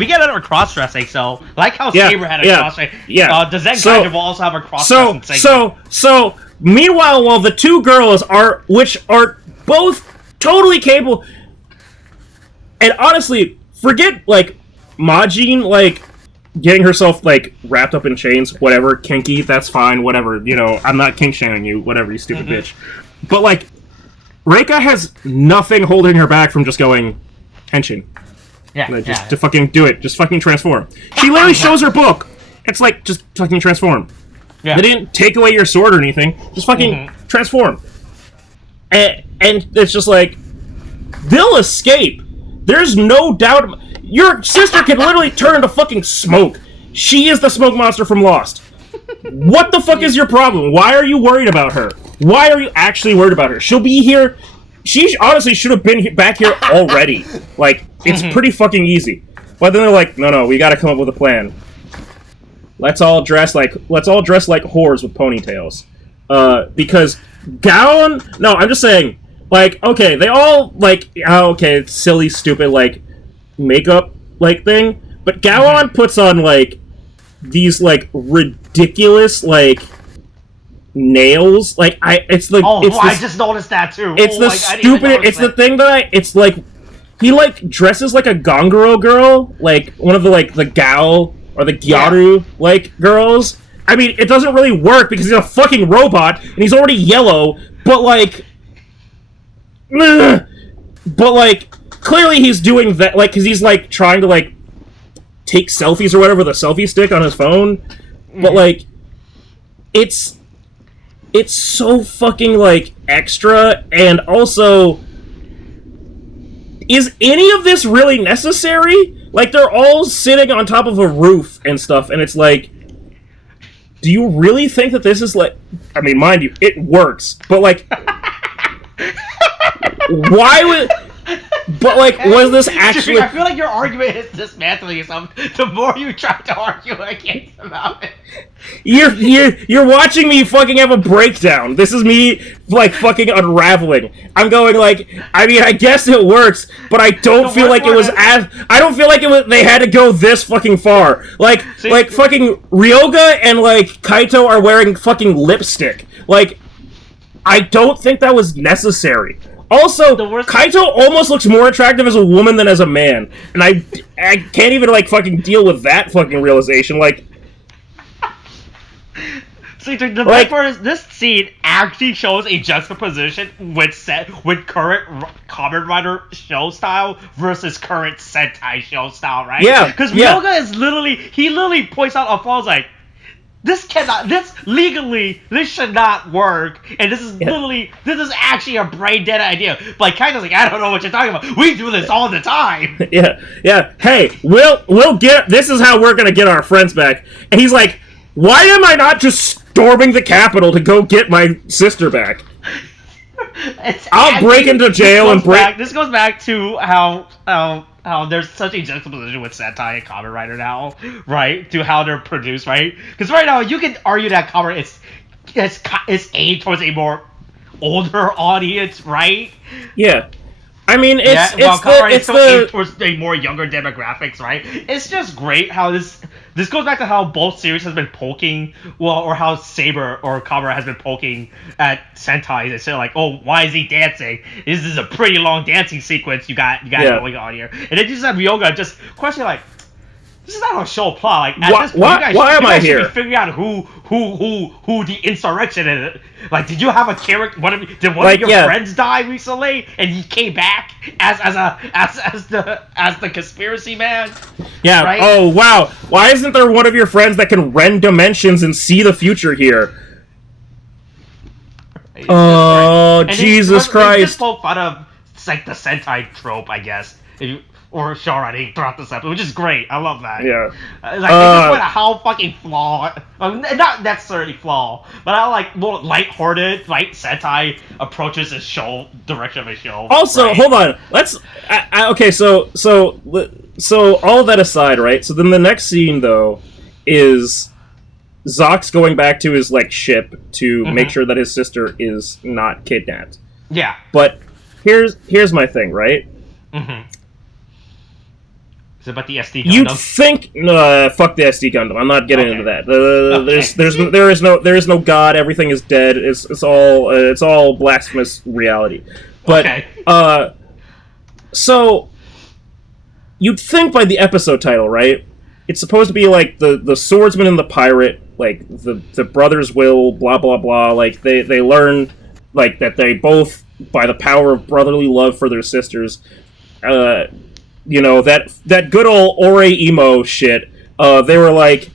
get another cross-dressing. So like how Saber had a cross-dressing, the Zenkaiger will also have a cross-dressing segment. So meanwhile, while the two girls which are both totally capable, and honestly, forget Majin getting herself wrapped up in chains, whatever, kinky, that's fine, whatever. You know, I'm not kink shaming you, whatever, you stupid bitch. But Reika has nothing holding her back from just going henshin. To fucking do it. Just fucking transform. She literally shows her book. It's just fucking transform. Yeah. They didn't take away your sword or anything. Just fucking transform. And it's just they'll escape. There's no doubt. Your sister can literally turn into fucking smoke. She is the smoke monster from Lost. What the fuck is your problem? Why are you worried about her? Why are you actually worried about her? She'll be here. She honestly should have been back here already. It's pretty fucking easy. But then they're no, we gotta come up with a plan. Let's all dress like whores with ponytails. Because I'm just saying, like, okay, they all, like, okay, silly, stupid, like, makeup, like, thing, but Gowon puts on, like, these, like, ridiculous, like, nails, like, it's the... Oh, it's I just noticed that, too. It's the stupid, it's the thing that it's, like, he, like, dresses like a Gongoro girl, like, one of the, like, the Gao, or the Gyaru, like, girls. I mean, it doesn't really work because he's a fucking robot, and he's already yellow, but, like... But, like, clearly he's doing that, like, because he's, like, trying to, like, take selfies or whatever with a selfie stick on his phone. But, like, it's so fucking, like, extra, and also... Is any of this really necessary? Like, they're all sitting on top of a roof and stuff, and it's like... Do you really think that this is, like... I mean, mind you, it works, but, like... Why would... But, like, was this actually... I feel like your argument is dismantling yourself the more you try to argue against about it. You're watching me fucking have a breakdown. This is me, like, fucking unraveling. I'm going, like, I mean, I guess it works, but I don't feel like it was as... I don't feel like it was... They had to go this fucking far. Like, fucking Ryoga and, like, Kaito are wearing fucking lipstick. Like, I don't think that was necessary. Also, Kaito almost looks more attractive as a woman than as a man. And I can't even, like, fucking deal with that fucking realization. Like... See, the best part is this scene actually shows a juxtaposition with current Kamen Rider show style versus current Sentai show style, right? Yeah. Because Ryoga is literally points out a flaw, like, this should not work, and this is actually a brain dead idea. But Kaito's like, I don't know what you're talking about. We do this all the time. Yeah. Hey, we'll get. This is how we're gonna get our friends back. And he's like, why am I not just storming the Capitol to go get my sister back? I'll break into jail and break. This goes back to how there's such a juxtaposition with Sentai and Kamen Rider now, right? To how they're produced, right? Because right now you can argue that Kamen is aimed towards a more older audience, right? Yeah. I mean, it's aimed towards a more younger demographics, right? It's just great how this goes back to how both series has been poking, or how Saber or Kamera has been poking at Sentai. They say like, oh, why is he dancing? This is a pretty long dancing sequence you got going on here. And then you just have Ryoga just question like, this is not a show plot. Like, at this point, why am I here? Should be figuring out who the insurrection is. Like, did you have a character? Did one of your friends die recently, and he came back as the conspiracy man? Yeah. Right? Oh wow. Why isn't there one of your friends that can rend dimensions and see the future here? Oh, Jesus Christ! They just poke fun of like the Sentai trope, I guess. Or Sharading throughout this episode, which is great. I love that. Yeah. They just point out how fucking flawed, not necessarily flawed, but how like more lighthearted, like Sentai approaches the show direction of a show. Also, right? hold on. Let's. Okay, so all of that aside, right? So then the next scene though is Zox going back to his like ship to make sure that his sister is not kidnapped. Yeah. But here's my thing, right? Mm-hmm. Is it about the SD Gundam? You'd think fuck the SD Gundam. I'm not getting into that. There is no God. Everything is dead. It's all blasphemous reality. But so you'd think by the episode title, right? It's supposed to be like the swordsman and the pirate, like the brothers will blah blah blah. Like they learn like that they both, by the power of brotherly love for their sisters, you know, that good old Ore emo shit, they were like,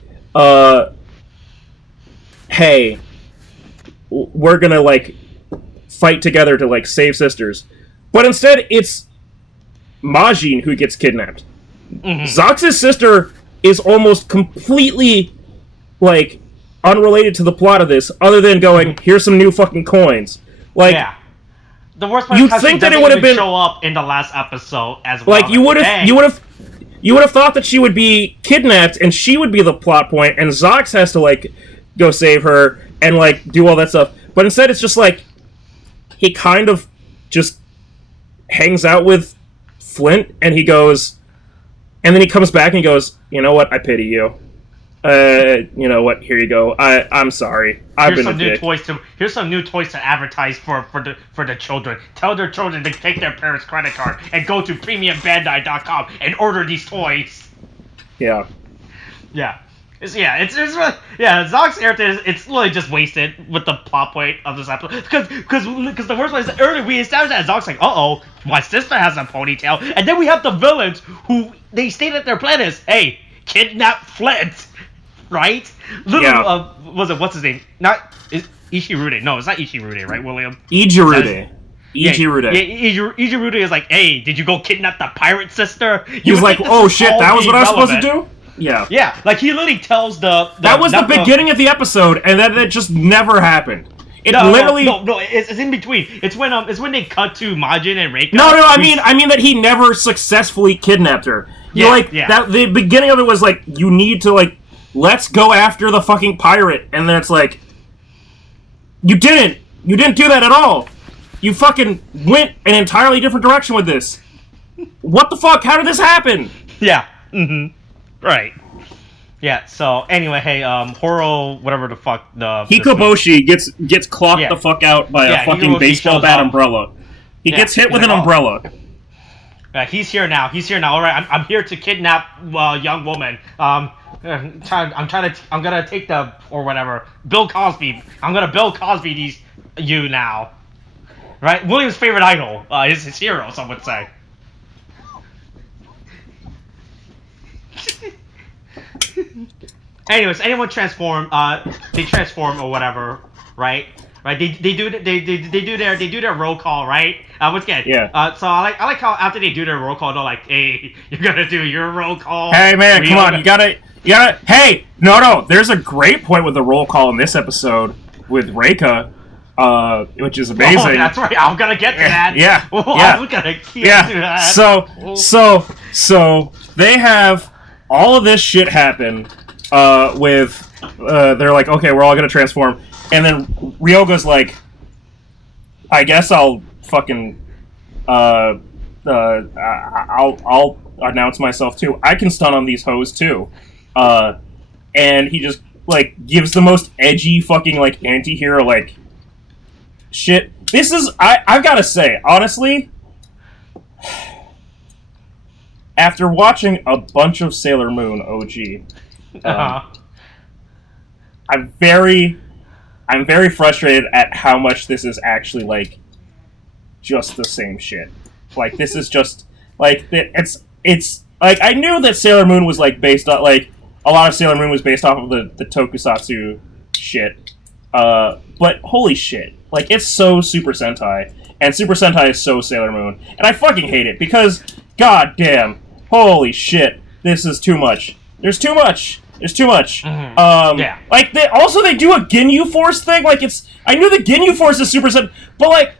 hey, we're gonna, like, fight together to, like, save sisters. But instead, it's Majin who gets kidnapped. Mm-hmm. Zox's sister is almost completely, like, unrelated to the plot of this, other than going, here's some new fucking coins. Like, yeah. The worst part is how she doesn't even show up in the last episode as well. Like, you would have thought that she would be kidnapped and she would be the plot point, and Zox has to, like, go save her and, like, do all that stuff. But instead, it's just like he kind of just hangs out with Flint, and he goes, and then he comes back and he goes, you know what? I pity you. You know what? Here you go. I'm sorry. Here's some new toys to advertise for the children. Tell their children to take their parents' credit card and go to premiumbandai.com and order these toys. Yeah. Yeah. It's really, Zog's character it's literally just wasted with the plot point of this episode because the worst part is that earlier we established that Zog's like, uh-oh, my sister has a ponytail, and then we have the villains who they state that their plan is, hey, kidnap Flint, right? What's his name? Ishirude. No, it's not Ishirude, right, William? Ijirude. Ijirude is like, hey, did you go kidnap the pirate sister? He was like, oh shit, that was what I was supposed to do? Yeah. Yeah, like he literally tells the that was the beginning of the episode, and then it just never happened. No, it's in between. It's when they cut to Majin and Reika. No, I mean that he never successfully kidnapped her. That the beginning of it was like, you need to like, let's go after the fucking pirate, and then it's like, you didn't do that at all. You fucking went an entirely different direction with this. What the fuck? How did this happen? Yeah. Mm-hmm. Right. Yeah, so anyway, hey, Horo, whatever the fuck the Hikoboshi gets clocked the fuck out by a fucking baseball bat umbrella. He gets hit with an umbrella. He's here now. Alright, I'm here to kidnap young woman. I'm gonna take the or whatever. Bill Cosby. I'm gonna Bill Cosby you now. Right? William's favorite idol, his hero, some would say. Anyways, anyone transform, they transform or whatever, right? Right? They do their roll call, right? Once again, so I like how after they do their roll call, they're like, hey, you're gonna do your roll call. Hey man, come on, you gotta. Hey, no. There's a great point with the roll call in this episode with Reika, which is amazing. Oh, that's right. I'm gonna get to that. I'm gonna get to that. So they have all of this shit happen. They're like, okay, we're all gonna transform, and then Ryoga's like, I guess I'll fucking, I'll announce myself too. I can stun on these hoes too, and he just like gives the most edgy fucking like anti-hero like shit. This is I've gotta say honestly, after watching a bunch of Sailor Moon OG. I'm very frustrated at how much this is actually like just the same shit. Like this is just like it's like I knew that Sailor Moon was like based on like a lot of Sailor Moon was based off of the tokusatsu shit. But holy shit, like it's so Super Sentai, and Super Sentai is so Sailor Moon, and I fucking hate it because god damn, holy shit, this is too much. There's too much. Mm-hmm. Like they do a Ginyu Force thing. Like I knew the Ginyu Force is Super Sentai, but like,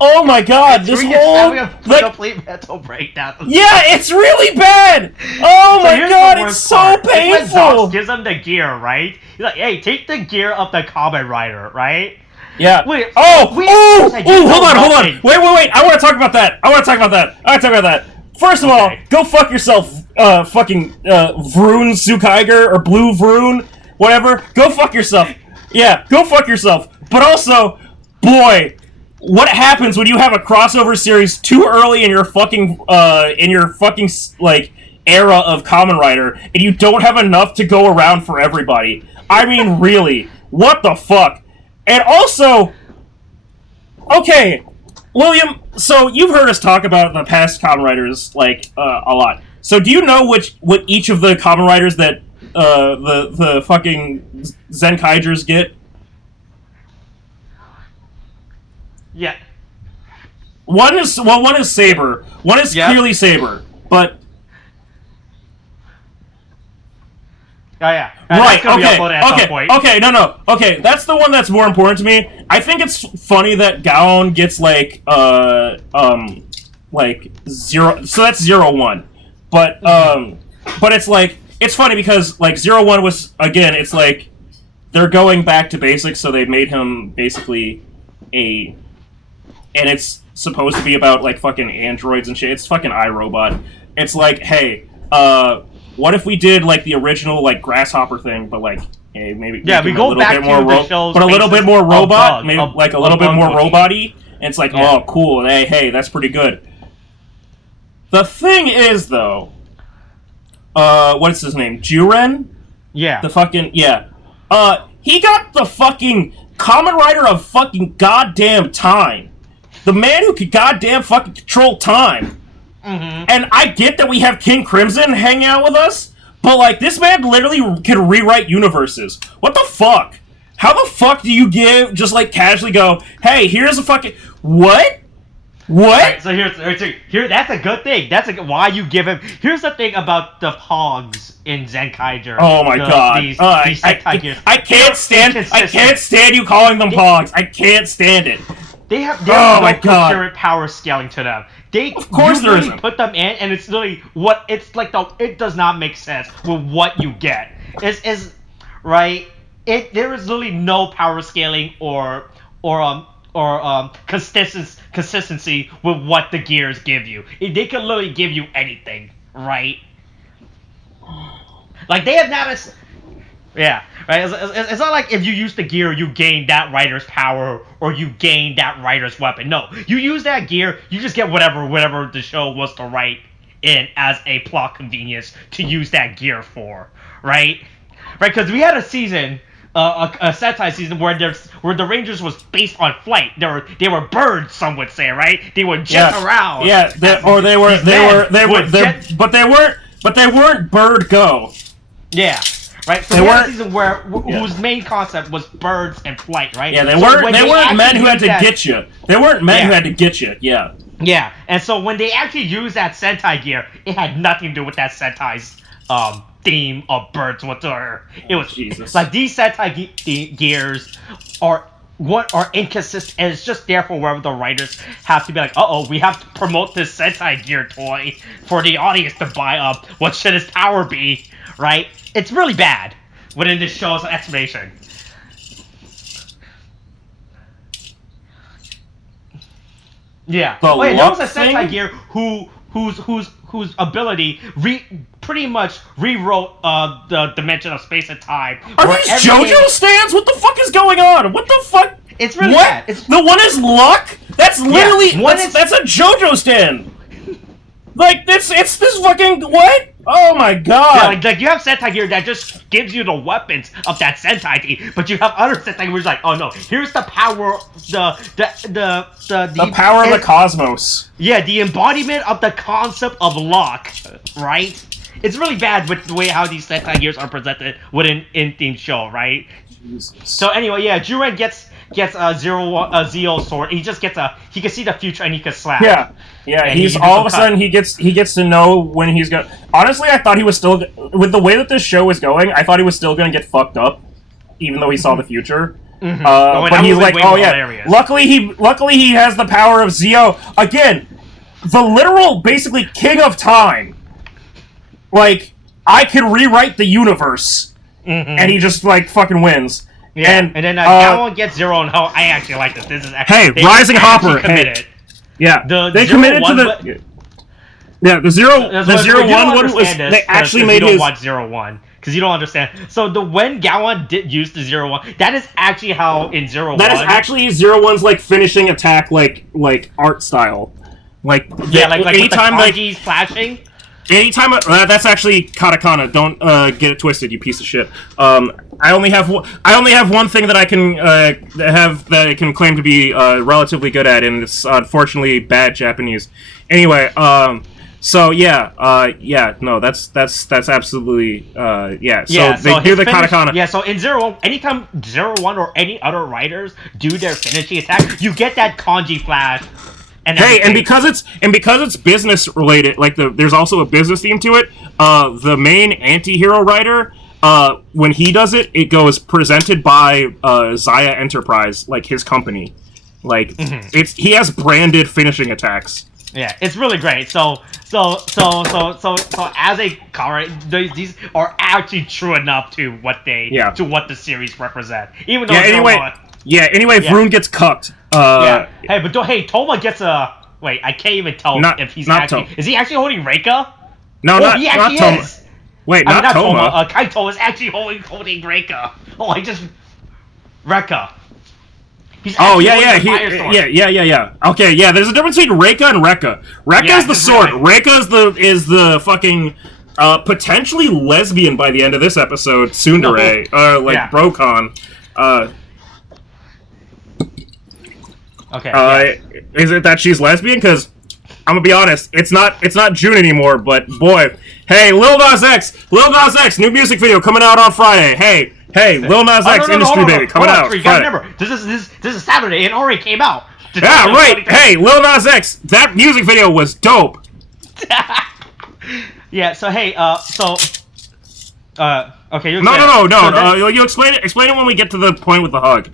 oh my god, this whole like complete mental breakdown. Yeah, it's really bad. Oh my god, it's so painful. It's when Zox gives them the gear, right? He's like, hey, take the gear of the Kamen Rider, right? Yeah. Wait. Hold on. Wait. I want to talk about that. First of all, go fuck yourself, fucking Vroon Zenkaiger or Blue Vroon, whatever. Go fuck yourself. Yeah, go fuck yourself. But also, boy, what happens when you have a crossover series too early in your fucking like era of Kamen Rider and you don't have enough to go around for everybody? I mean, really, what the fuck? And also, okay. William, so you've heard us talk about the past Kamen Riders like a lot. So do you know what each of the Kamen Riders that the fucking Zenkaigers get? Yeah. One is Saber. One is clearly Saber, but oh yeah. Right. Okay. No. Okay, that's the one that's more important to me. I think it's funny that Gaon gets like zero. So that's 0-1. But it's like it's funny because like 0-1 was again. It's like they're going back to basics, so they made him basically and it's supposed to be about like fucking androids and shit. It's fucking iRobot. It's like, hey, what if we did like the original like grasshopper thing, but like, hey, maybe we go back to the shows, but a little bit more robot, maybe like a little bit more robot-y. And it's like, oh, cool. Hey, that's pretty good. The thing is, though, what's his name? Juren? Yeah. The fucking, he got the fucking Kamen Rider of fucking goddamn time. The man who could goddamn fucking control time. Mm-hmm. And I get that we have King Crimson hanging out with us, but, like, this man literally can rewrite universes. What the fuck? How the fuck do you just, like, casually go, hey, here's a fucking... What? What? Right, so here, that's a good thing. Why you give him... Here's the thing about the Pogs in Zenkaiger. Oh my god. These Sentai gears. I can't stand you calling them Pogs. I can't stand it. They have no coherent power scaling to them. Of course there isn't. Put them in, and it's literally it does not make sense with what you get. Right? There is literally no power scaling or consistency with what the gears give you. They can literally give you anything, right? Like they have not. Yeah, right. It's not like if you use the gear, you gain that rider's power or you gain that rider's weapon. No, you use that gear, you just get whatever the show wants to write in as a plot convenience to use that gear for, right? Right, because we had a season, a Sentai season where the Rangers was based on flight. They were birds, some would say, right? They would jet around. Yeah, but they weren't bird go. Yeah. Right, so we had a season whose main concept was birds and flight, right? Yeah, they weren't men who had to get you. They weren't men who had to get you. Yeah. Yeah, and so when they actually used that Sentai gear, it had nothing to do with that Sentai's theme of birds whatsoever. It was Jesus. Like these Sentai gears are inconsistent, and it's just there for wherever the writers have to be like, we have to promote this Sentai gear toy for the audience to buy up. What should his power be, right? It's really bad within this show's explanation. Yeah. There was a Sentai gear whose ability pretty much rewrote the dimension of space and time. Are these JoJo stands? What the fuck is going on? What the fuck? It's really bad. The one is luck? That's literally that's a JoJo stand. Like it's this fucking what? Oh my god! Yeah, like you have Sentai gear that just gives you the weapons of that Sentai team, but you have other Sentai where it's like, oh no, here's the power, the power of the cosmos. Yeah, the embodiment of the concept of luck, right? It's really bad with the way how these Sentai gears are presented within in-theme show, right? Jesus. So anyway, yeah, Juren gets a Zeo sword. He can see the future and he can slap. Yeah. Yeah, he's all of a sudden he gets to know when he's going. Honestly, I thought he was still, with the way that this show was going, I thought he was still going to get fucked up, even though he saw the future. Mm-hmm. But he's like, oh yeah. Hilarious. Luckily he has the power of Zeo again, the literal basically king of time. Like I can rewrite the universe, and he just like fucking wins. Yeah, and then Gallon gets Zero and Hell. I actually like this. This is actually Rising Hopper committed. Hey. Yeah, they committed to the. Yeah, the zero one was. They actually made his. You don't watch 01 because you don't understand. So when Gowan did use the 01, that is actually how in 01. That is actually 01's like finishing attack like art style, like anytime with the flashing. Anytime that's actually katakana. Don't get it twisted, you piece of shit. I only have one thing that I can that I can claim to be relatively good at, and it's unfortunately bad Japanese. Anyway, so no, that's absolutely yeah. So they do the katakana. Yeah, so in 01, anytime 01 or any other writers do their finishing attack, you get that kanji flash. And because it's business related, like there's also a business theme to it. The main anti-hero writer, when he does it, it goes presented by Zaya Enterprise, like his company. Like he has branded finishing attacks. Yeah, it's really great. So as a cover, these are actually true enough to what the series represent. Even though Yeah. Anyway, Vroon gets cucked. Yeah. Hey, but Toma gets a. Wait, I can't even tell if he's actually. Toma. Is he actually holding Reika? No, not Toma. Is. Wait, not Toma. Kaito is actually holding Reika. Oh, I just. Rekka. Yeah. Okay, yeah. There's a difference between Reika and Rekka. Rekka is the sword. Right. Reika is the fucking potentially lesbian by the end of this episode. Tsundere, Brocon. Okay. Is it that she's lesbian? Because I'm gonna be honest, it's not June anymore. But boy, hey, Lil Nas X, new music video coming out on Friday. Hey, Lil Nas X, Industry Baby, coming out. You gotta remember, this is Saturday, and it already came out. Yeah, right. Hey, Lil Nas X, that music video was dope. Yeah. So hey, okay. No. You explain it when we get to the point with the hug.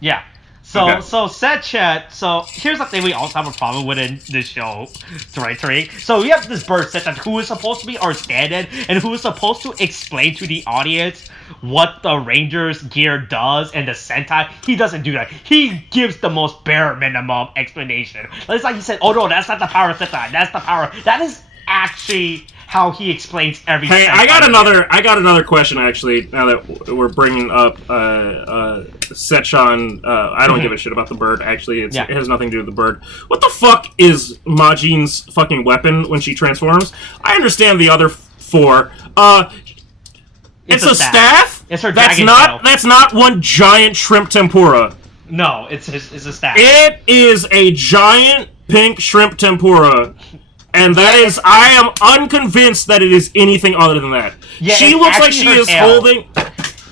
Yeah. So said chat. So here's the thing we also have a problem with in this show, right, Tariq? So we have this bird set that who is supposed to be our stand-in and who is supposed to explain to the audience what the Ranger's gear does and the Sentai. He doesn't do that. He gives the most bare minimum explanation. It's like he said, "Oh no, that's not the power Sentai. That's the power." That is actually how he explains everything. Hey, I got another question actually. Now that we're bringing up Setchan, I don't give a shit about the bird. Actually, it has nothing to do with the bird. What the fuck is Majin's fucking weapon when she transforms? I understand the other four. It's a staff. It's her dragon tail. That's not one giant shrimp tempura. No, it's a staff. It is a giant pink shrimp tempura. And that is, I am unconvinced that it is anything other than that. Yeah, she looks like she is holding.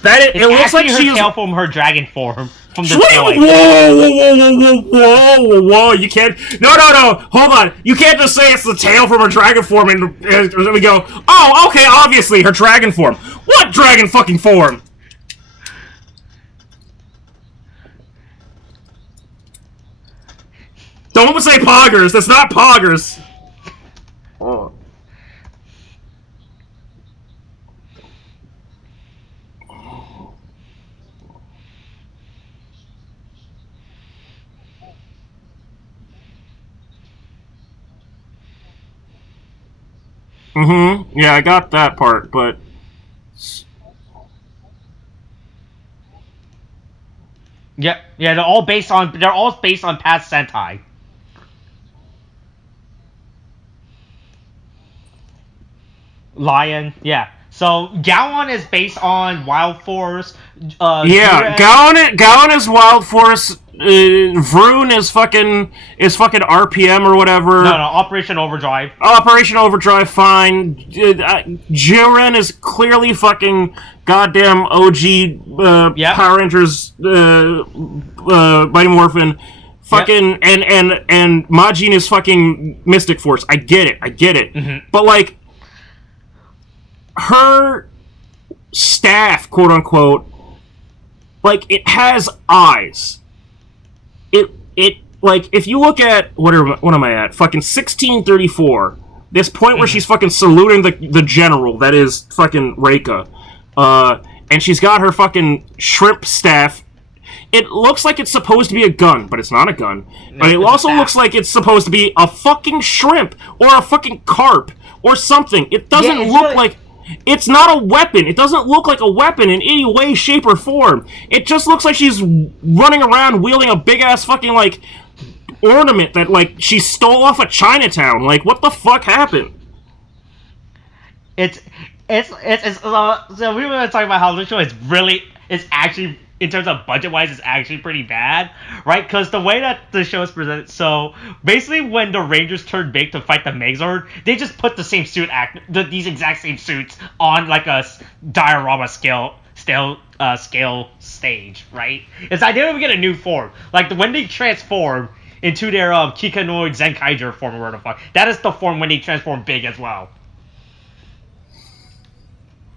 It looks like she is tail from her dragon form. From the toy. Whoa! You can't. No. Hold on. You can't just say it's the tail from her dragon form and we go. Oh, okay. Obviously, her dragon form. What dragon fucking form? Don't say poggers. That's not poggers. Oh. Yeah, I got that part, but yeah, they're all based on past Sentai. Lion, yeah. So Gowan is based on Wild Force. Gowan is Wild Force. Vroon is fucking RPM or whatever. No, Operation Overdrive. Operation Overdrive, fine. Jiren is clearly fucking goddamn OG Power Rangers Mighty Morphin. Fucking and Majin is fucking Mystic Force. I get it. Mm-hmm. But like her staff, quote unquote, like it has eyes. It like if you look at what am I at? Fucking 1634. This point where she's fucking saluting the general that is fucking Reika, and she's got her fucking shrimp staff. It looks like it's supposed to be a gun, but it's not a gun. But it also looks like it's supposed to be a fucking shrimp or a fucking carp or something. It doesn't look like. It's not a weapon. It doesn't look like a weapon in any way, shape, or form. It just looks like she's running around wielding a big-ass fucking, like, ornament that, like, she stole off of Chinatown. Like, what the fuck happened? So we were talking about how this show is actually, in terms of budget-wise, is actually pretty bad, right? Because the way that the show is presented, so basically when the Rangers turned big to fight the Megazord, they just put the same these exact same suits on like a diorama scale stage, right? It's like they don't even get a new form. Like when they transform into their Kikai Sentai form or whatever the fuck, that is the form when they transform big as well.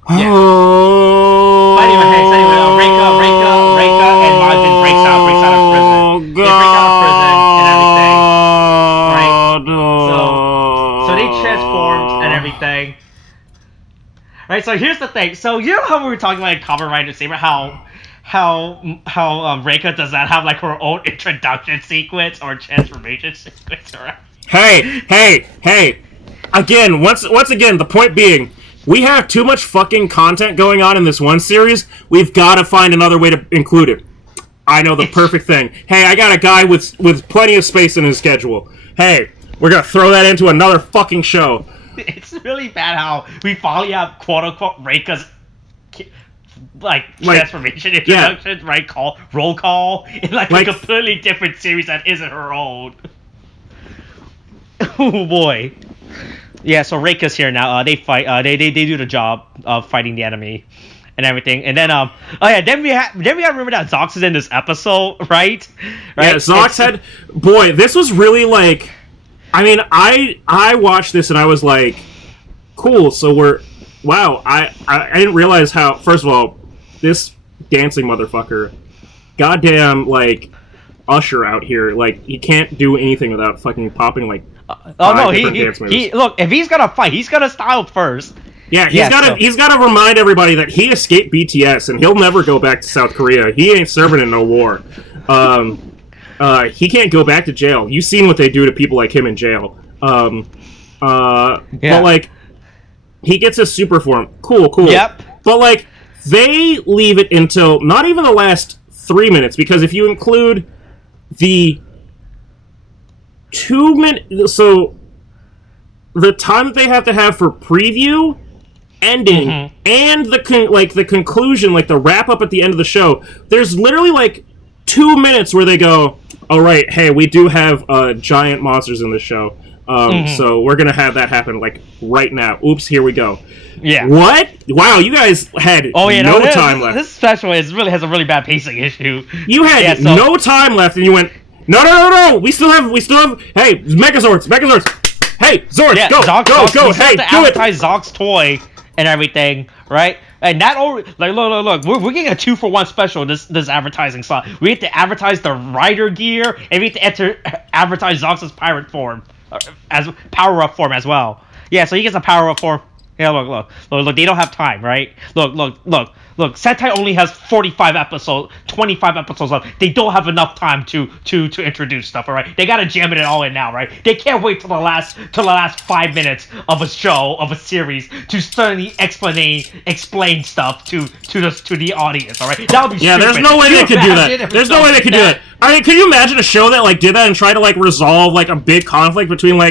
Yeah. Oh. But anyway, Reika and Majin breaks out of prison. God. They break out of prison and everything. Right? So they transformed and everything. Right, so here's the thing. So you know how we were talking about Kamen Rider Saber, how Reika does not have like her own introduction sequence or transformation sequence, right? Hey! Again, once again, the point being, we have too much fucking content going on in this one series. We've got to find another way to include it. I know the perfect thing. Hey, I got a guy with plenty of space in his schedule. Hey, we're gonna throw that into another fucking show. It's really bad how we finally have quote-unquote Reika's transformation introduction, right? Roll call in a completely different series that isn't her own. Oh boy. Yeah, so Reika's here now. They fight. They do the job of fighting the enemy and everything. And then then we have remember that Zox is in this episode, right? Yeah, Zox had. Boy, this was really like. I mean, I watched this and I was like, cool. So we're. Wow, I didn't realize how. First of all, this dancing motherfucker, goddamn Usher out here. He can't do anything without fucking popping he look, if he's gonna fight, he's gonna style first. Yeah, he's gotta remind everybody that he escaped BTS and he'll never go back to South Korea. He ain't serving in no war. He can't go back to jail. You've seen what they do to people like him in jail. But he gets his super form. Cool. Yep. But they leave it until not even the last 3 minutes, because if you include the 2 minute, so the time that they have to have for preview, ending, and the conclusion, the wrap up at the end of the show, there's literally 2 minutes where they go, all right, hey, we do have giant monsters in this show, so we're gonna have that happen right now. Oops, here we go. Yeah. What? Wow, you guys had no time left. This special has a really bad pacing issue. You had no time left, and you went, no. We still have. Hey, Megazords. Hey, Zords, go. Zox, hey, to do it. advertise Zox toy and everything, right? And not only look, we're getting a 2-for-1 special this advertising slot. We have to advertise the rider gear, and we have to advertise Zox's pirate form as power up form as well. Yeah, so he gets a power up form. Yeah, look, they don't have time, right? Look, Sentai only has 45 episodes, 25 episodes left. They don't have enough time to introduce stuff, all right? They gotta jam it all in now, right? They can't wait till the last 5 minutes of a show, of a series, to suddenly explain stuff to the audience, all right? That would be stupid. There's no way they could do that. There's no way they could do that. I mean, could you imagine a show that did that and try to resolve a big conflict between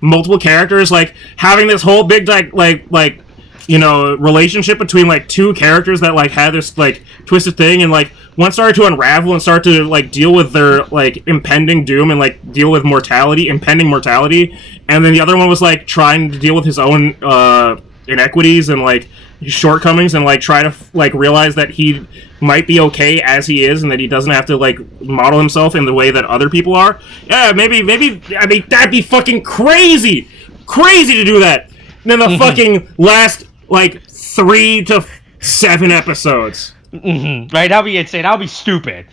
multiple characters, having this whole big relationship between two characters that had this twisted thing, and one started to unravel and start to deal with their impending doom and deal with impending mortality, and then the other one was trying to deal with his own inequities and shortcomings and try to realize that he might be okay as he is and that he doesn't have to model himself in the way that other people are. Yeah, maybe I mean that'd be fucking crazy to do that. And then the fucking last 3 to 7 episodes. Right, that'll be insane. That'll be stupid.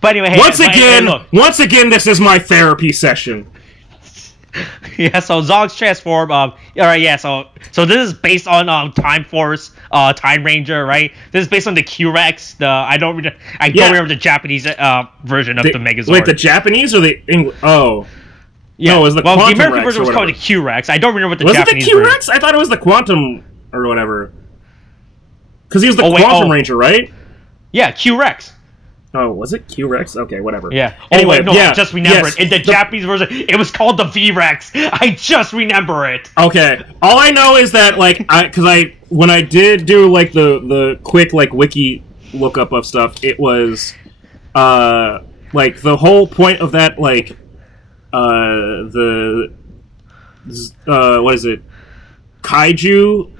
But anyway, once again, this is my therapy session. Yeah, so Zog's transform. All right, yeah. So this is based on Time Force, Time Ranger, right? This is based on the Q-Rex. I don't remember the Japanese version of the Megazord. Wait, the Japanese or the English? Oh. Yeah. No, it was the Quantum the American Rex version was called the Q-Rex. I don't remember what the was Japanese it the Q-Rex? I thought it was the Quantum or whatever. Because he was the Quantum Ranger, right? Yeah, Q-Rex. Oh, was it Q-Rex? Okay, whatever. Yeah. Anyway, I just remember it. In the Japanese version, it was called the V-Rex. I just remember it. Okay. All I know is that, when I did do, the quick, wiki lookup of stuff, it was, the whole point of that, what is it? Kaiju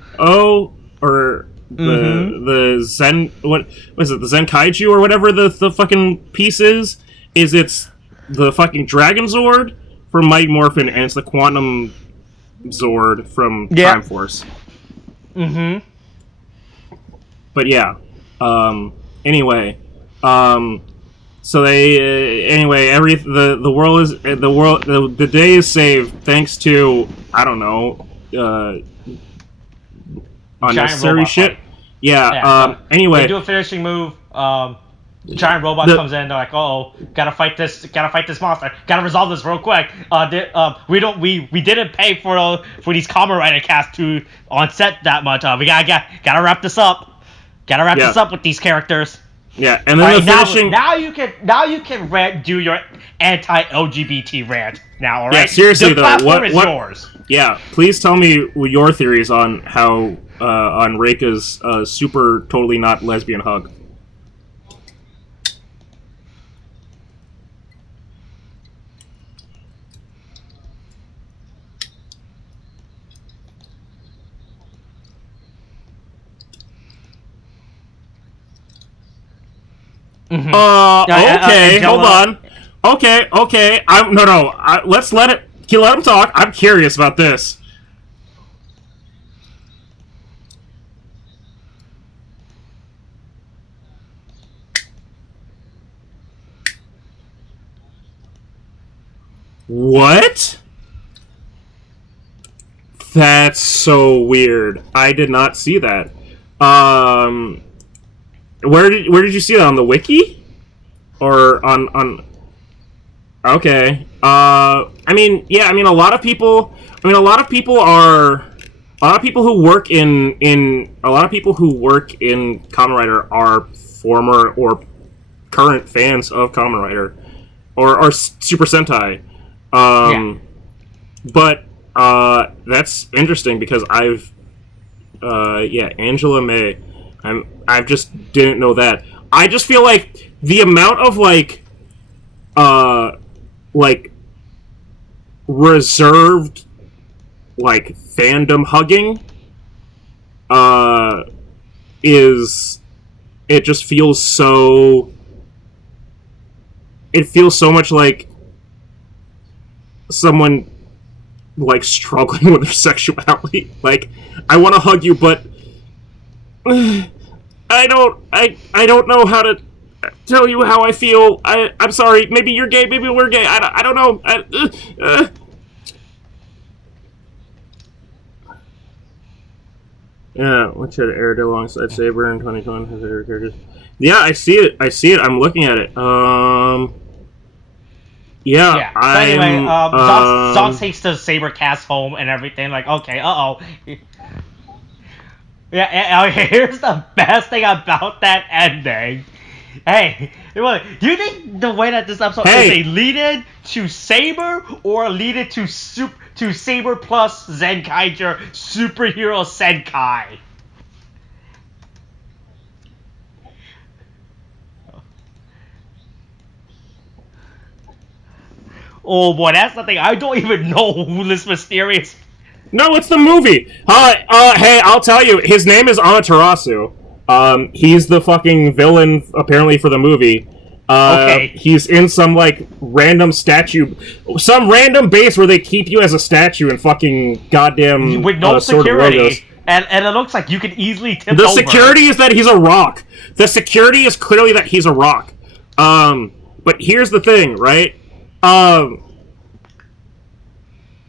or the Zen, what was it, the Zen Kaiju or whatever the fucking piece is it's the fucking Dragon Zord from Mighty Morphin, and it's the Quantum Zord from Time Force. But yeah. Anyway. So they the world is the day is saved thanks to, I don't know, unnecessary shit. Anyway, they do a finishing move. giant robot comes in. They're like, "Oh, gotta fight this monster. Gotta resolve this real quick. We didn't pay for these Kamen Rider cast to on set that much. We gotta wrap this up. Gotta wrap this up with these characters." Yeah, and then finishing. Now you can do your anti-LGBT rant now. All right. Yeah, seriously the though, platform is yours. Yeah, please tell me your theories on how on Reika's super totally not lesbian hug. Okay, hold on. Okay. Let's let him talk. I'm curious about this. What? That's so weird. I did not see that. Where did you see that, on the wiki, or on? Okay. A lot of people who work in Kamen Rider are former or current fans of Kamen Rider, or Super Sentai. But that's interesting because Angela May. I just didn't know that. I just feel like the amount of reserved fandom hugging just feels so. It feels so much like someone struggling with their sexuality. I want to hug you, but I don't know how to tell you how I feel. I'm sorry. Maybe you're gay. Maybe we're gay. I don't know. Yeah, which had aired alongside Saber in 2020 has favorite characters. Yeah, I see it. I'm looking at it. Yeah. So anyway, Zox takes the Saber cast home and everything. Okay, Yeah, here's the best thing about that ending. Hey, do you think the way that this episode is a lead-in to Saber or a lead-in to Saber plus Zenkaiger Superhero Senkai? Oh boy, that's the thing. I don't even know who this mysterious. No, it's the movie. Hey, I'll tell you. His name is Amaterasu. He's the fucking villain, apparently, for the movie. Okay. He's in some, random statue. Some random base where they keep you as a statue and fucking goddamn with no security. And it looks like you can easily tip over. The security is that he's a rock. The security is clearly that he's a rock. But here's the thing, right?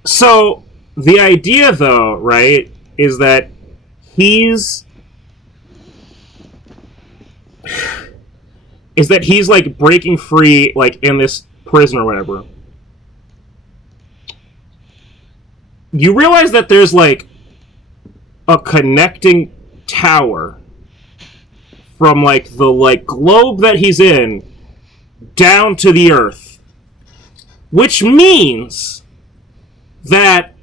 So... The idea, though, right, is that he's breaking free, in this prison or whatever. You realize that there's, a connecting tower from, the, globe that he's in down to the Earth. Which means that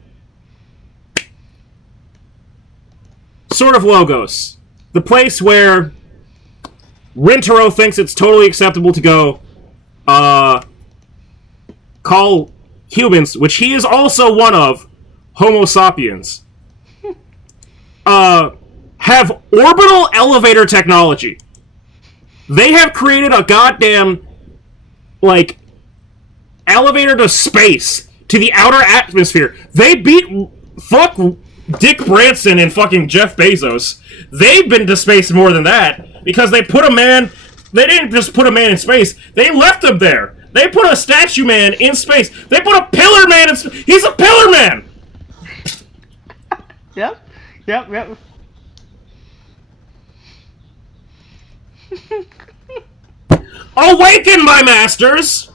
sort of Logos, the place where Rintaro thinks it's totally acceptable to go call humans, which he is also one of, Homo sapiens, have orbital elevator technology. They have created a goddamn, elevator to space, to the outer atmosphere. They beat... Fuck Dick Branson and fucking Jeff Bezos. They've been to space more than that, because they put a man... They didn't just put a man in space. They left him there. They put a statue man in space. They put a pillar man in space. He's a pillar man! Yep. Awaken, my masters!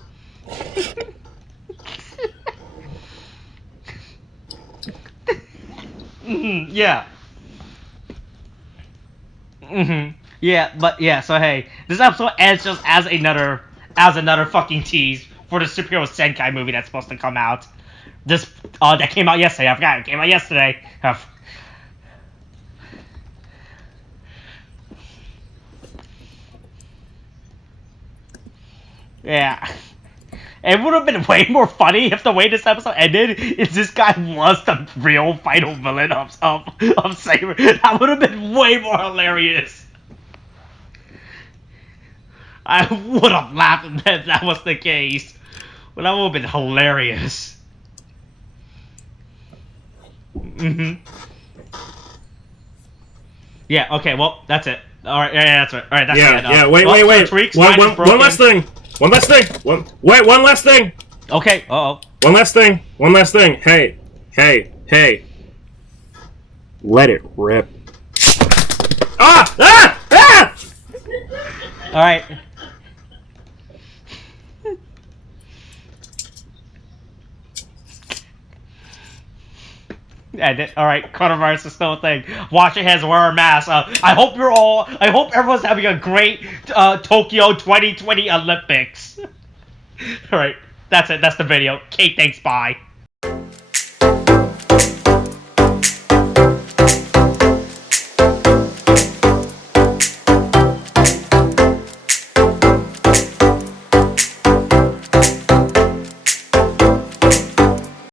Yeah. Yeah, but yeah, so hey, this episode ends just as another fucking tease for the superhero Senkai movie that's supposed to come out. That came out yesterday. I forgot, it came out yesterday. Yeah. It would have been way more funny if the way this episode ended is this guy was the real final villain of Saber. That would have been way more hilarious. I would have laughed if that was the case. But that would have been hilarious. Yeah, okay, well, that's it. Alright, yeah, that's right. Alright, that's it. Wait. One last thing. One last thing. One last thing. Okay, uh-oh. One last thing. Hey. Let it rip. Ah! Alright. Alright, coronavirus is still a thing. Wash your hands, wear a mask. I hope everyone's having a great Tokyo 2020 Olympics. Alright, that's it. That's the video. Kate, thanks, bye.